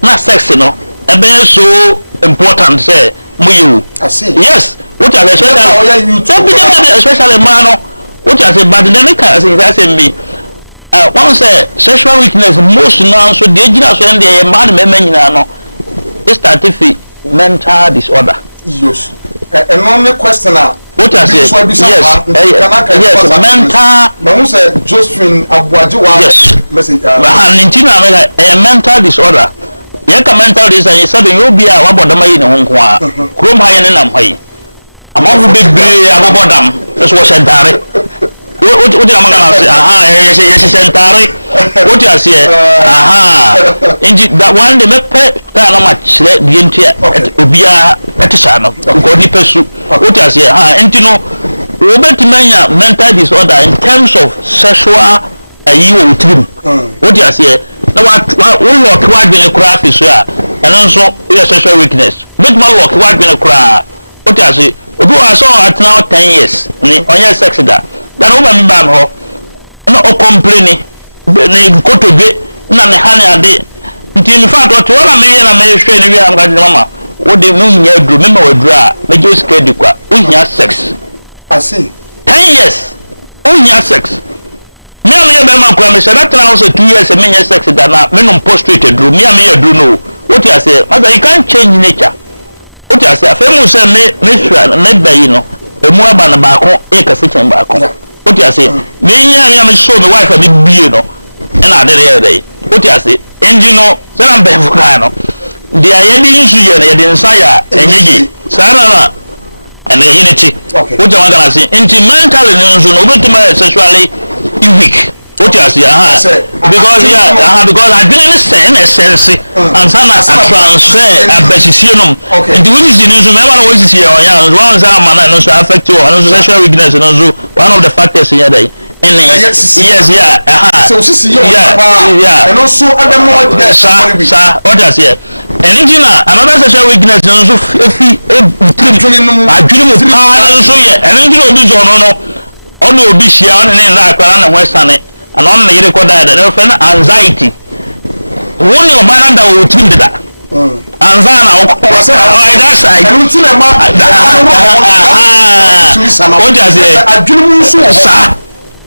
not sexy, no. And then so important say you. I see. Yes, which are especially man, which I say, but then it can say me. One say sexual weakness most now so the age when the man is started mental disorder. Yes. And only questioner. What I say? Yes, mental. But who say Josephine Abuajiwa? Yes. Message. A mental disorder. Yaka mental is a sudden you'll be a wabba in Hong Kong, Chrome high and Nampai. Among the big about them, that's what said Tari. What am I going to say? Yes, Tari. What you say? That one the map, much the entire Ubia Petisano, Godi Pesu. What you say? Intino, Robert Mania mental disorder in terms of sexual you with him. What you say? What been a craft is and also sexual weakness. Big man what been a craft. What I say? Who I saw at now 10 years on your sex that woman ban her no complaining. Go to get none honey a day. Until in fact, what I may train we have got mama. What they mean you remember with dry, make you scared we have sex. I see. 10 years. We have sex. Me that also 2 years and many sex that are men prostrated do me do know what you say, mother you can't change nature. What you say, famous make by you know, the more than a back on a kitchen back on. What you say, me am show the wife of the you know, and I did day. What you say, and you know, Sam Benfano, they are ending issue and inside and ye, Sarah and the unity. What you want to say, into mental and sexually weak. What you say? Because because I didn't say in a sense, and some transfer a precision. And the way you know, remember what is here? Yeah, one man and also affect you, and also sexual weakness, and also one of the factors here. Yes, So and also other more what does here? And another sexual weakness, and also I dream of power, and so yeah, and then you know, only obesity and like around the Western. And on the record that anxiety. One of my under will think that. And then that's right.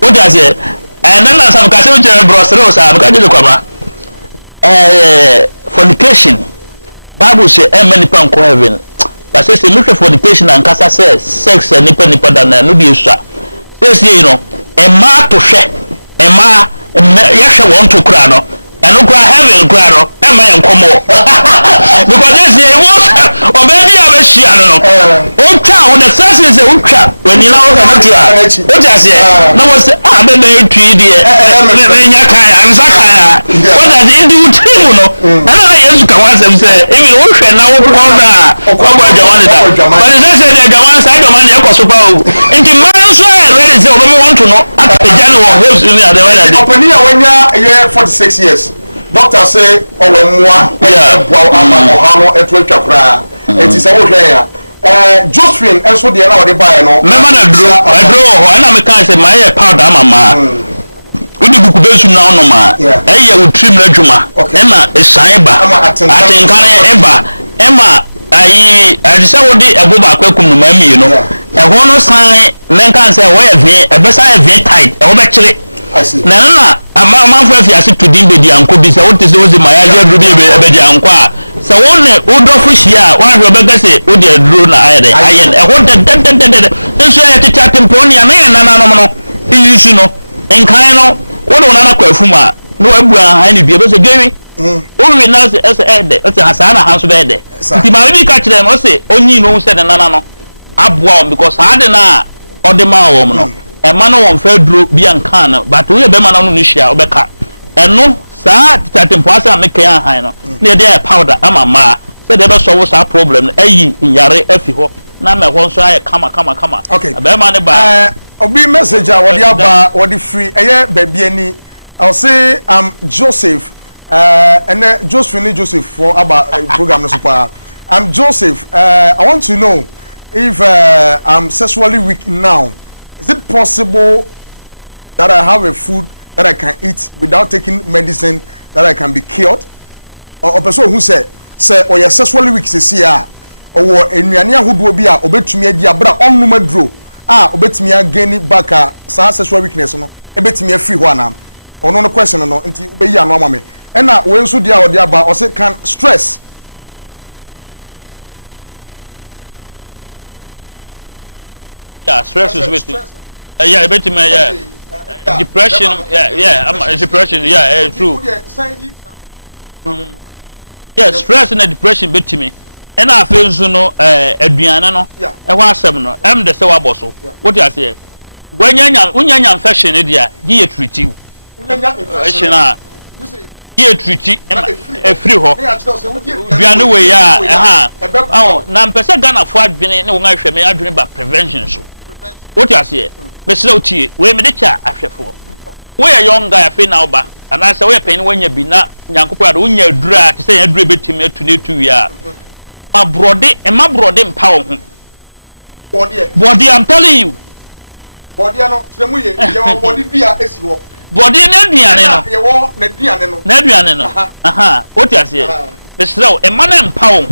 What does it? And then some Catholic brothers have got to come. Fornication. Bible says, many pound heaven. But says, look at fornication and Casa says, sex and nipper than a nubius. Says, you know, a mark to share. Emma, yes, I want to cry, and look at heaven, cry, and man, come on. Because that's the emotion, or maybe I wish you know. When the first is a hookah, when you know what you are, what I say, no one said, I'm a very treaty, and Zakaya. What does it do to you? And I used to come once and say, if you wish, and now we're going to come with Joanna. But it doesn't say that Joanna side of money, and the man said, really, so we want to know. Opening when you're 46 years. Doctor say, Josephine, and so the other buy no. Remember I draw, and I'm a kind of my powder, mamma. When you go to now, no ma, I will trim Juma. Emma is cyber. I think Emma, I decided a boba quick, you know. A one sign, men can say, where a best I have tight, or actually. Now, a man for if you are sick to deal with the uncle, this is what is my idea to be a uncle. So, one fish here, one of Rebecca say, would you drone iron? I want that, this way at the chatting pony, a man, and you know, and kind of what another Kwefuma, no, I need to be able to give me. Only now, as a Hasana house bed. The Malabi catch them, I say, only no said another. Abwam because I didn't know or the man a man on fair drew be uncana, but we have been on Nisha or Becca. And no, sir, that in Passa make a hino. Near their powder, I'm a ma, said ever saw us our problem, a in Yare Efiho. Now, I won't say, come. Okay, a bear money by a message. Or the free air baby. I'll say, Joseph, and Joseph for about program super. I'm Joseph. I want to know. If I'm sexually weak now, is it possible that I have a food that I can eat without taking medicine that I can be cured? Or a person who say, oh, you're sexually weak, say, or enuania who do be a obetumia diabra on numedro, obetumia gain back a sexual weakness, no, obetumia free one. Or no question, no, until be ya no mammy. And now, when so dear or diaba, or say, can stress. Yeah, stress is with yeah, better me, depression, depression, true. Yeah, stress and depression better me. And I feel so no, Adriana no, and one seven no, the sewa bosso. What do I say? When you're infection, ye treat you. Ye treat a free ho. Bianu way, oh, Nampesa Ghana for being no one me, I dream about prevention. So, what you say? Miss Loti, where me the chat after for. Where a young guy, I feel now, but and I say, we're paying when you be not Yankupa, when you're dry to say a dribble to me to need 2 years. My brother, and my brother in power. Body, I'm telling you. Body, I know, the body be a SO. Body, Nediano. Aha, what you say? Miss Low, a man in power.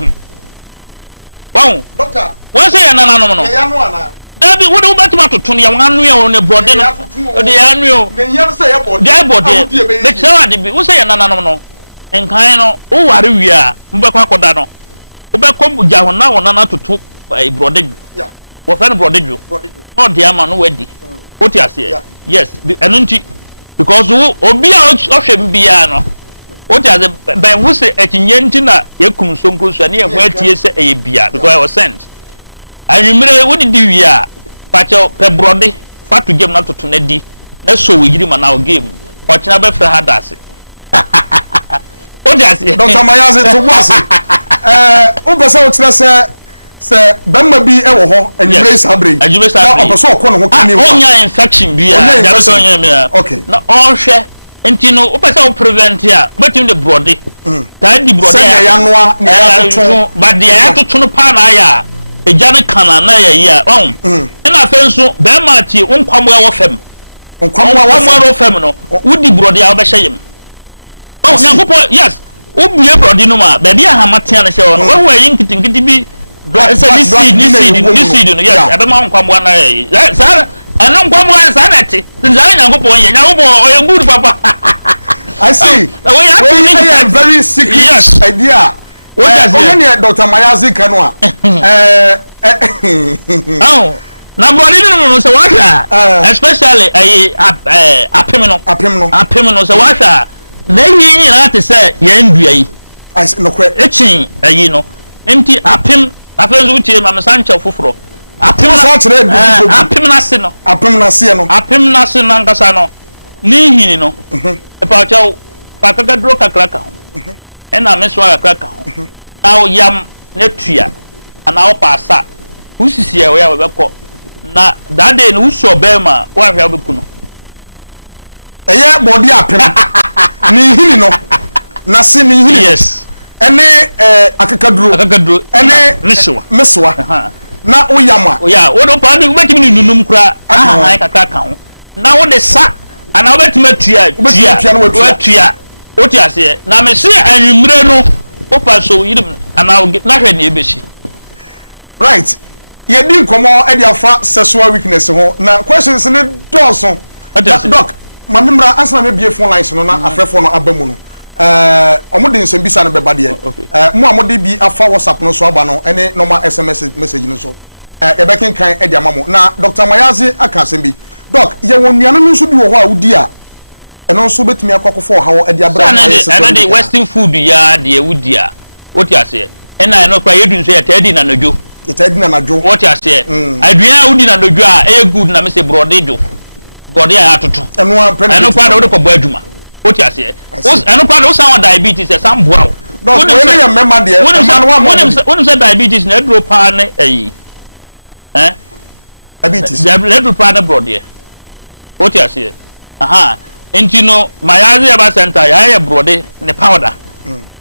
Wow, doctor, what's the another? That be what about to Tony and on the body, the annual, the young say about their body, the child, who say another, and Kaino, oh, are we are, Mbakwadano, Ubakom Jahona, or Nana to talk by a brody, or fan brody, not the man wedding. What you say? Yes, and because who be out of Biano. What are the Ben who say at Yentina, Yakum Sunkus, and near where TSA a beer because I was sent. I remember what did you but your per brody, fat to give not to Tunedi. That's so we give him an hour game. ochina be fra hadase odiase Dr. Mayazi to wase o pese o tire se bemma bi e wo ho anwure sabre na o pese o ko no ho kani onya infection bi a da so onya me okay na on hwe enti no o pese o prevent ya betim the brody ta di brody ya noa na ya to but the ya to no pa na ya ejane kana na ya yi a ina fe nso bemma tie onkwamo ya wo fam onkwamo wo fam no wudi brody a wo be hyem nyankopo yes ubie brody no ma ba bia hamatia na hye wo no wo yin kitinkiti bi do say this seed no yes ebe ma nkwamo na ya sa ana nkwamo ya sa na ti nza nyankopo yen nyankopo o good papa I see we have a very secret idea what does it Dr. Mayazi kanwa na brody no so what especially apem no so what na yi nyina te se ye ndua yi no kre echin ayi no enti apem afenzo utie ma sancha foforo apem so kire apem na se no apem na se na ngasa no ni hini no e pa chaw pa ka dro kakraka ho e na me so kakraka ho na o yam na tua ana o pasa usisi e we ya we ko na that day no uso be ma wa hwa be kuno eye body apem ni hini no na se ni hini yes ene akakaduro ene meswa na oyama oya wodo pa ni betimi ni nunum kura aha kakaka ho na wo de sa ana wo betimi tua oti ase na me se anwumre no wo pa so yirim ana wo na hwe ne ebeshi right ye din komo e dia fa sexual weakness ho na questions ne doso doc mamimra asana me bie phone lines no na afrefo no abamu no omo de nsem bisa no beba de mo amode bi afa WhatsApp no so aba no ene normal SMS message no so e be kenkan e dia mamo na Dr. Mayazi aka asem bi doc ye wonuano no so bi wo ho a wudi a eno nso betumi akokofo ha wo e dia bra na de western food ya de wudi a woti ase ena eno kwa yedu nso ya tadi na nojo itadi na jo woti ase aduan wudi na nojo a e good na me se brode jo brode a atoto eno kwa de ko bo aduma woti ase eno kwa de o diabetes e sam boa no we ya member de wonu se diabetes na edro pa ne ayi diabetes edro pa na brode woti ase aha enti no Mayazi aba center ya brode ne powder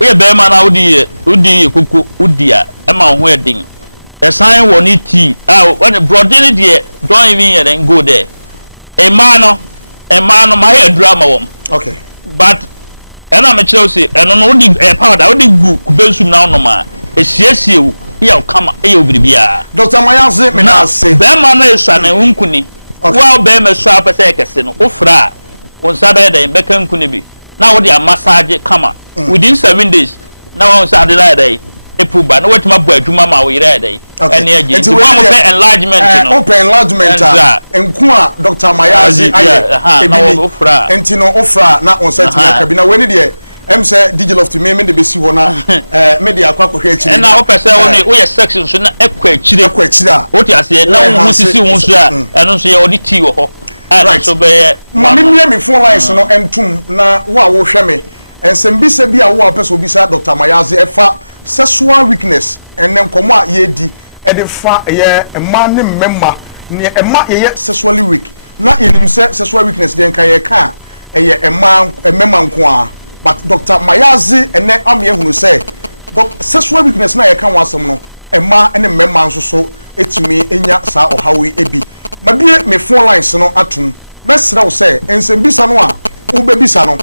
we be ma na udi kuku udia e ma ho edin e san wo ni tea when brode ne de don't even here and go there e ma no ma ya drama wom okay but ena me Chelsea eno no udi powder udi gu kubensum na ono ma esiesie wu ya kama e ya obiribia Dr. Mayazi me na say be ma na esa na hunkuni wa be me so apese kese no ofra on sabe da beka nkuni bi na wo dia massage kama within 7 days na won sa de dai epuba na wetima bo adwuma ma wo yire dai ene agi ti wa mo be enlargement no open enlargement enku a Dr. Mayazi aye ebini ofra enti no ofra na on set na kabina weni de em say digital of to me de besi ho na me de akwa kohwe achire na wo pese wo ne wo ye section so na ekwa achire a wo ti ase na wo sisi wo so a eno nso ye odi ti wo ho right so be me phone lines no entum na wo hwe me ensembisa bi a wo apeso bisa Dr. Mayazi efa sexual weakness enem komo a ye di e de fa ye ema ne memma ne ema ye sexually weak na enim se sexual weakness de nka ye ka ye ema memma nko a but Dr. Mayazi ene am ye hunu se sexual weakness na ye ka wasem no ema ne memma nso so etimi enya sa ohawi ebi mabie me phone lines no atum mesra wo se ensembisa no a ubebisa no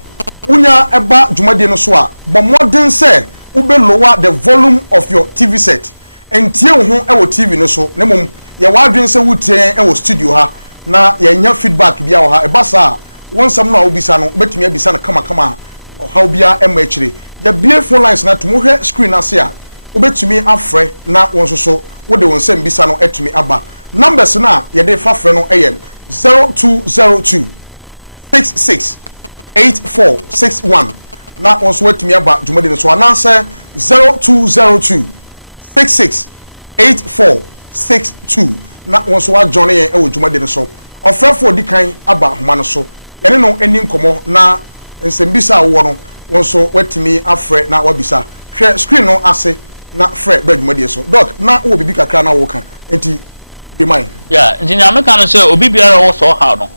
unya eba dwumade no so a bomodin se ube lower the volume of your TV set entie wo ho e wo TV no so ne mom ye wadwen se wutie e wo studio ha na ye nya feedback bia wo ha e basa wonsam no a obisa no betumi abisa na kama o ha obia e ma akire ya bie phone lines na tumo hwe screen ase a obetumi afre na wonso so wo de wonsam bisa no etumi aba numbers na ye de fa fre no e 0202 66 8461 na also wetumi aba dwumade no so ananse 0202 66 8462 na also wa join ye e wo dwumade no so ofrefo di kan aba homa no so yɛne no ani nkɔmmɔ na nsɛmbisa wo no wo so watumi afrɛ na wabisa hwɛ screen no ase na frɛ bɛ dwumadie so doc na wo bibi kakra na wo ka enti be mine yeah engineer meka no sɛ obi biara wo so ha no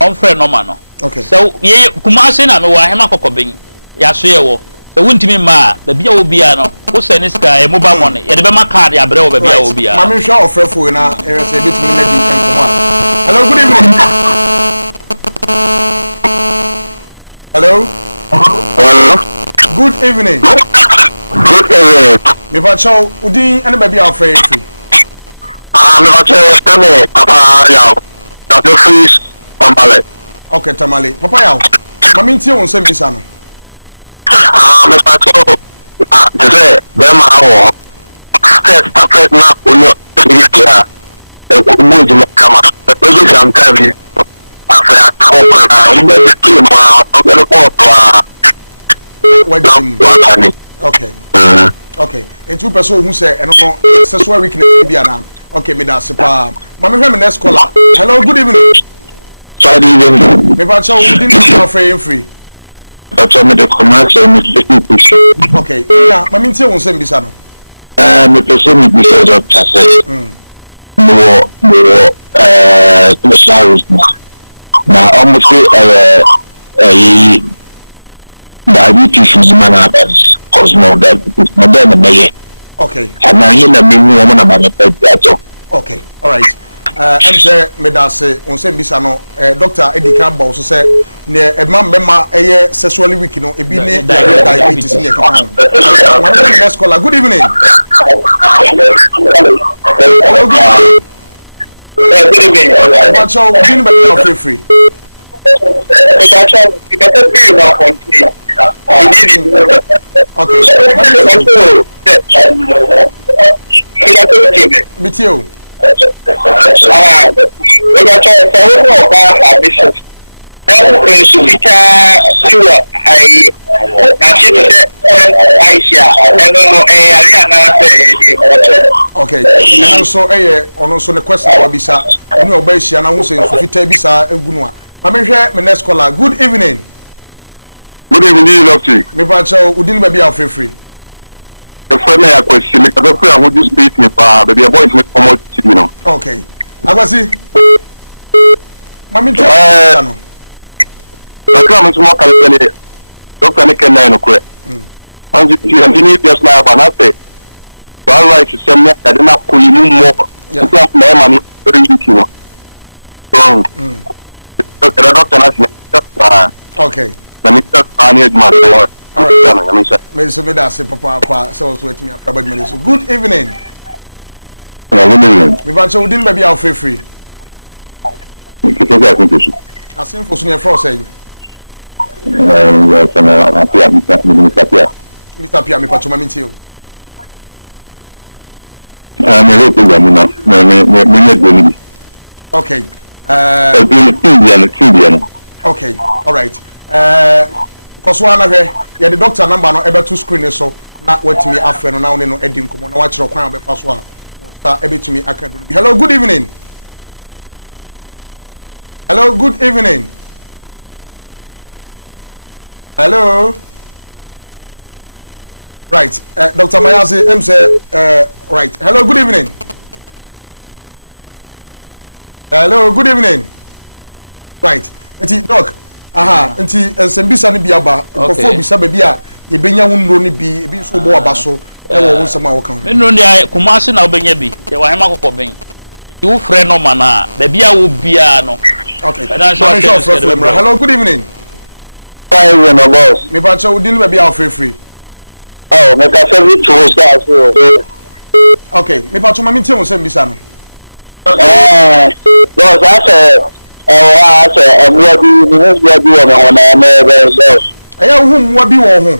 on frɛ no ma no okay so ye kumase na me wa hema kokɔben ya so ye wo so wuntimi ma ba bia wo bia no wo sɛ ne ska e mobile money ye de be ma card ya brɛ wo ba bia wo bia ma me hwa ofrɛ fo na e sɛ betumi na di nkɔmmɔ hello good evening hello good evening Good evening. Me pacho udin ene ba bia ofrɛ free Me pacho steme papa yaw. That you free Tamale. okay Tamale papa yaw ma me ntie won sɛ bisa no Me pacho say be ma wo. First na uno ya. Mo ji kama. Because sometimes after talk na mbe ki ma o ko to okay okay and two person who say eno no sexual weakness bi ana okay me da sepa ma me hwe me next caller hello good evening good evening. me pacho udin no free free Pacho me de commerce me okay na ma me ntie won sɛ bisa no me person me bisa doctor say mo commercial na almost diabetes is man happens cause no diabetes no then me okay and na here na me woman na me pet okay all right em say me da se on sɛ bisa no doctor edika ba so sɛ ne e ma mema eye sexually weak no e bi ne diabetes ne ka no next caller good evening hello good evening pacho udin ba no free Mitio. Okay. And also, also the question Wabisa, and your base, and I will say, Sufita Bisa, Gunua. I'm here, my next caller. Good evening. Good evening, Doctor. Me pacho udin ba bia free. The friend I question me because I want to speak me pa baby boy me promote you know. Okay. Agasi. Mami to no. Doctor I'm small kalene. Doctor ne kenna no kwe. Anji ti ni just na ba na te. Ba right to send me that na ko yi mo. Yeah. Na ma ni very easy no. Doctor na okay. Me so me da se papa kwa so so etimi afra bad money so good evening. Me ba so udin ba bia free. Asin fo so ne fro say. Mr. Pia me pacho mami tio. Okay. Okay. All right. Koswana hwe ye the doctor number no ebe to screen so na watimi afre no na woni no edi nkomo na wa kire kwan abefa so a ta ebetumi aka do. Hello, good evening. Hello, good evening. Hello. Right. Dr. Mayasi say right. Hello, good evening. Hello, good evening. Right. Enti doc aha nti nsembisa ne bia ba nkofo bisa ba bia ye benya wonro ne bi ebi so bo aba so e wo nsema wo kan me no dia kumase na obenya bi ye wa hema kokko ben ti wo frɛ no ma na ba bia wo bia no okay hello good evening Hi no boss me ba cha udin ba bia free oh me ka service to start okay me ba cha ma mintie won sembisa no boss I say what do you want on aya hu wa bi wo ho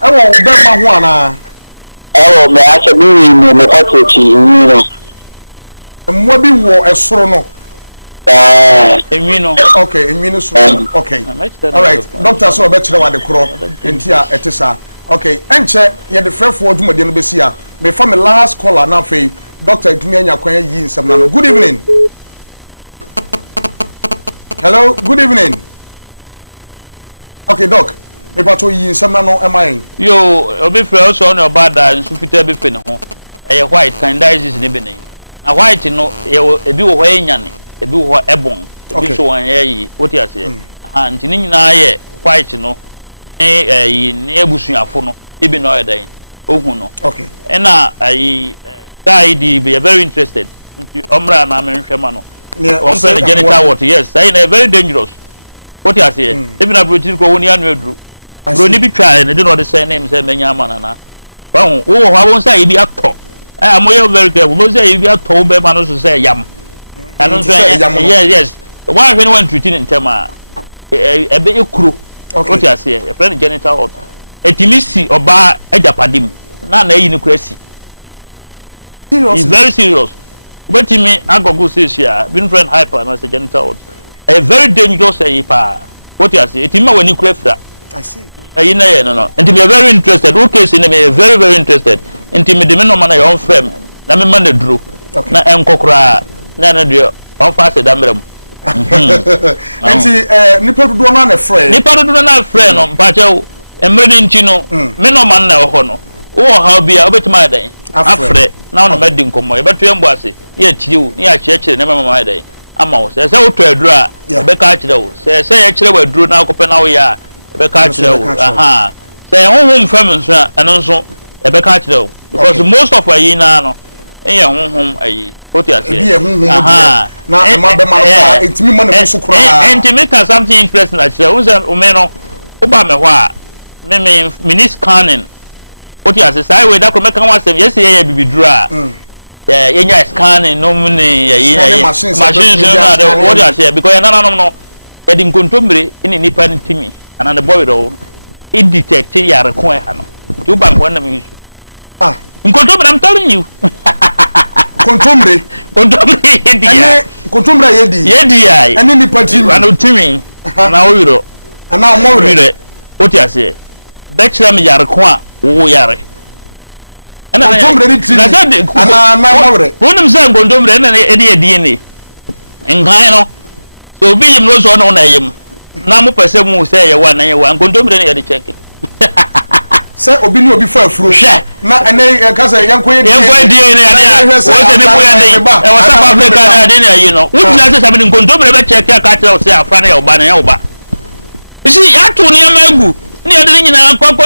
wo be ma ho ana me acha mi me otechi mi no mwa bi wo esoro no enwino okay enwino so okay all right doctor so be kire wa de kro enti a etisa okay enche ye de frefo adwumade no besi a me fa me last caller na fe doctor ntimi anya kwan yi nsem na no good evening Hello, good evening. Okay, Doc. Me pato yi nsema no am Yo, obi frɛ also on your bad nso fita be fe ne ho. Ɛyɛ white candidiasis ne be ne. Na white no ebi wo hɔ enyane, ebi wo hɔ ebon, ebi so wɔn yɛ yi, what you say? Aha, nti ne nyinaa yɛ white no. Yi ne ebusuafo no, ebi no yɛ dan. Ohu no. Okay. Ɛna ayi guy be very interested. Nti omra na me nhwɛ ma no. On the genital water, yes. Say very dangerous. What you say? Even a British go on your drew. Go ni be try and they don't say name say menya manana. Oh, I won't say be a top. I am very careful. But say if you are told by man also say yam. I don't say yam. Yes. Why if anyone treating in tema a bit crew. What you say? A friend genital water. A timisi or bar a japadim. None in crazy. It's very serious. But me, I go say here, been friend hyper and as a genital. A very dangerous what you say, it is when you craft that. I see. No. And to be very interested, who case in me very, very interested. Intimate no man your own firm. Na me man the drew. Na enkokra, na do on fast a damn. And see, Nipa do not a friend. Nipa do not a friend on Pacho, and Medinchino, me no man now hono. Oh, how be a bit my day. Afre, now no medding come, but you embassy. Yet you, near church, never my day. Amos, says out to a draw, Becca, says, actually, we drew now, Copenhagen, Becca, aha. Say, home family, and also a Becca, because most of our Yinano, and your home, what you say, aha. Now, it's me money to cry. And to make us something interesting, like Umeno, Obama, Minis Cannon. What you say, I will make one say, yes, be draw. Yeah, scanning, no money, machines, what you say, because no, but in Contumbre, in independent Timmy, and on the boy road, it detected your requirement. You bank one of you. In Contumbre, I'm telling you. Contumbre, yedi, and any party, and Timmy, and now more read what you say. Bachelor, me yarqua, oh, yare. And I said, one of them going to any DNA. And Gano, so be him was on him. Now, person will say one and one going to any check. Sir, Obino before fruit. Not a cousin, young queen, DNA. You know, which does have been going to check your cattle, say a funny or banana. You see, I told you, near the Papa.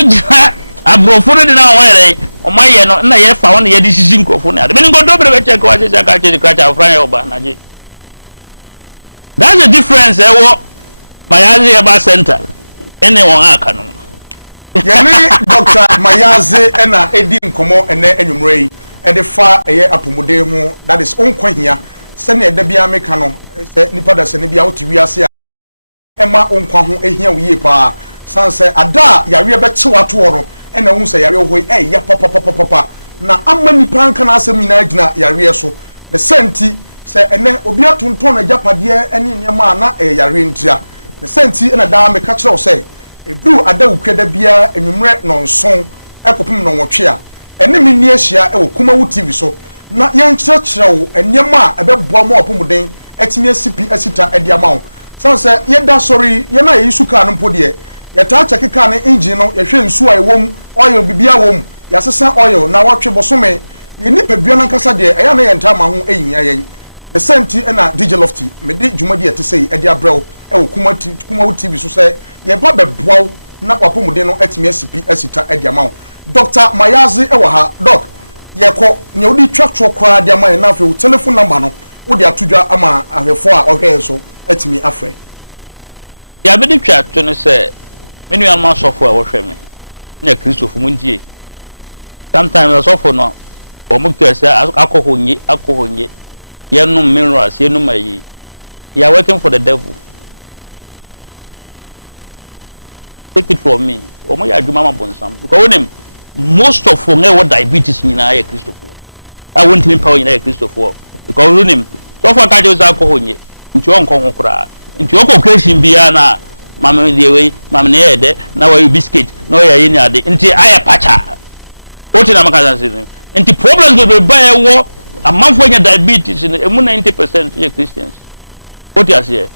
I brought food in our way. On my no, and I found the decision for now. The minute go to check what is a catch the catch of Frank Obanaji. That's the difference. My Aba Center. Anyone I can. Dr. Mayazi and Edim Como and Enumray and the far a year upon that is on Quenya. Send a Debia Mecano, Nipada Senebia Tiviasia. Emma on Quahu, a here we pa. Sanse Ada, Yaria Betua Toro. And I won't say yari way ya papa na amani pan kana asem nyina gina yari so the senti say ene obi atonton na japade ene niam na yari ntia the senti na da me ka kire say ebru ada ukweda bia enwumre no nson ekopem no nwotwe a ene me ni ahia e Kuma Wu TV so na yen kire wo enyem a ebeboa ma opomuden etimi asipi asita ediama wo sanse yeda sorry ye na yisuka no mpode yata check car ne engine no yehwe nsu a ewom oil bibia wom yasesa oil na watwe bosome ye nipa bia na nkasa de eya na ye ntama ho eyinya yen the senti na DJ Lofty me de dwumadi etesei e de abrɛw e wo Kuma Wu TV so sɛ ye ba beboaw na wapomude no atimi asipi asita e de ama Dr. Mayazi e wo ha doc ye kɔ ne odi twatwo kora de ama na afɛ wo telephone number no wo de atodwa ama ahwefo a ɔhwɛ so atimi afrɛ ya be de twatwo no sɛ menu am sofo a wo hwɛ me na Christopher muntie sometimes sofo no o mu kese akohonye yenum minerals yenum ayi you are working for the devil. Take it from me o mo ya adwuma ma bonsam because when most of them have diabetes nyina ya Christopher I want him power nyina ya Christopher because when him sofo ka je akohonye nti on ko kora nti o ko question bia na mama de we mama ne ede na wa biscuit no ya yin ade nti aya pacha oti na maka say nti problems go be buy wo amanfo nya diabetes emu 90% ye Christians oti ase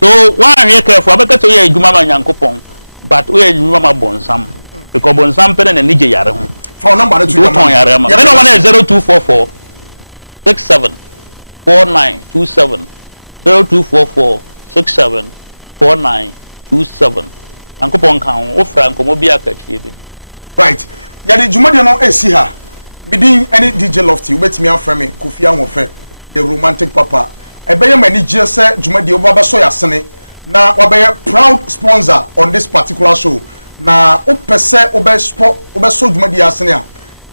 So one here careful abeka to ye adwuma ma Nyankopon but we adwuma ma bonsam because bonsam pene na nije yare ho phone number to you ton yare ma me no one 0244 67 4927 0244 67 4927 Nyankopon kan wo fra nkomo bi akachie bi right ya de dwumade no esi ha bidin any DJ Lofty ubetimi aframe Kofi Ahofe the romantic papa ebeye mani je se dwumade obaba so yasene na wabeye proud sponsor on this particular show na opese obeso dwumade yasene a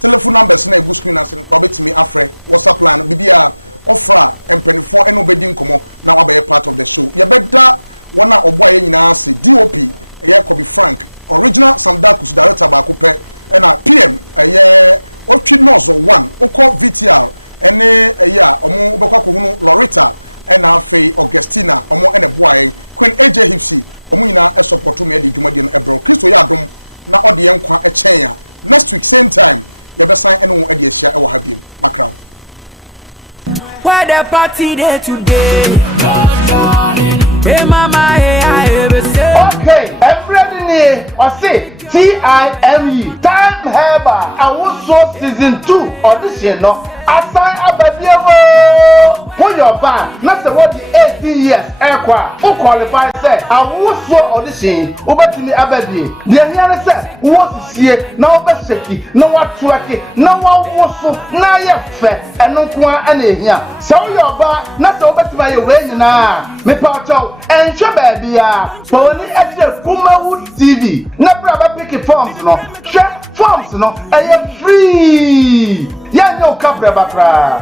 telephone numbers na egu screen asene kwa betimi afre WhatsApp line bibia offer empenifo eno bedi nkomo na wabeye part of the show ye beda wona oboye nyina ase DOP eye Kobe Frank original Samdakus director ba ko pe na PM eye otwi nozo 1 oko VTR ene eye a omo bekwa ko hunu Loretta ena afei Augustina omo ene boaye Queen AJ Hipsy omo nyina e support me de dwumade no ebro Kristo ya dom na ode yenkwa e chen ya next week same time ye be sign ene wo ade ehia e wo ha biem makraw Where the party day today, darling. Hey mama, hey I ever say. Okay, everybody I say TIME Time Herba. I was so season 2 audition no. Assign Abadiawo. Put your band. Not the what the 18 years aircraft. Who qualify say I was so audition. Ubatini Abadi. The here say what see now beseki. No what trucky. No what was so na ye fe. And no kwa ane here. So your band. Not the Ubati your way na. Me pacho. And your baby ya. So only extra Kumawood TV. Never pick forms no. Check forms no. I am free. Yeah, no capra bakra.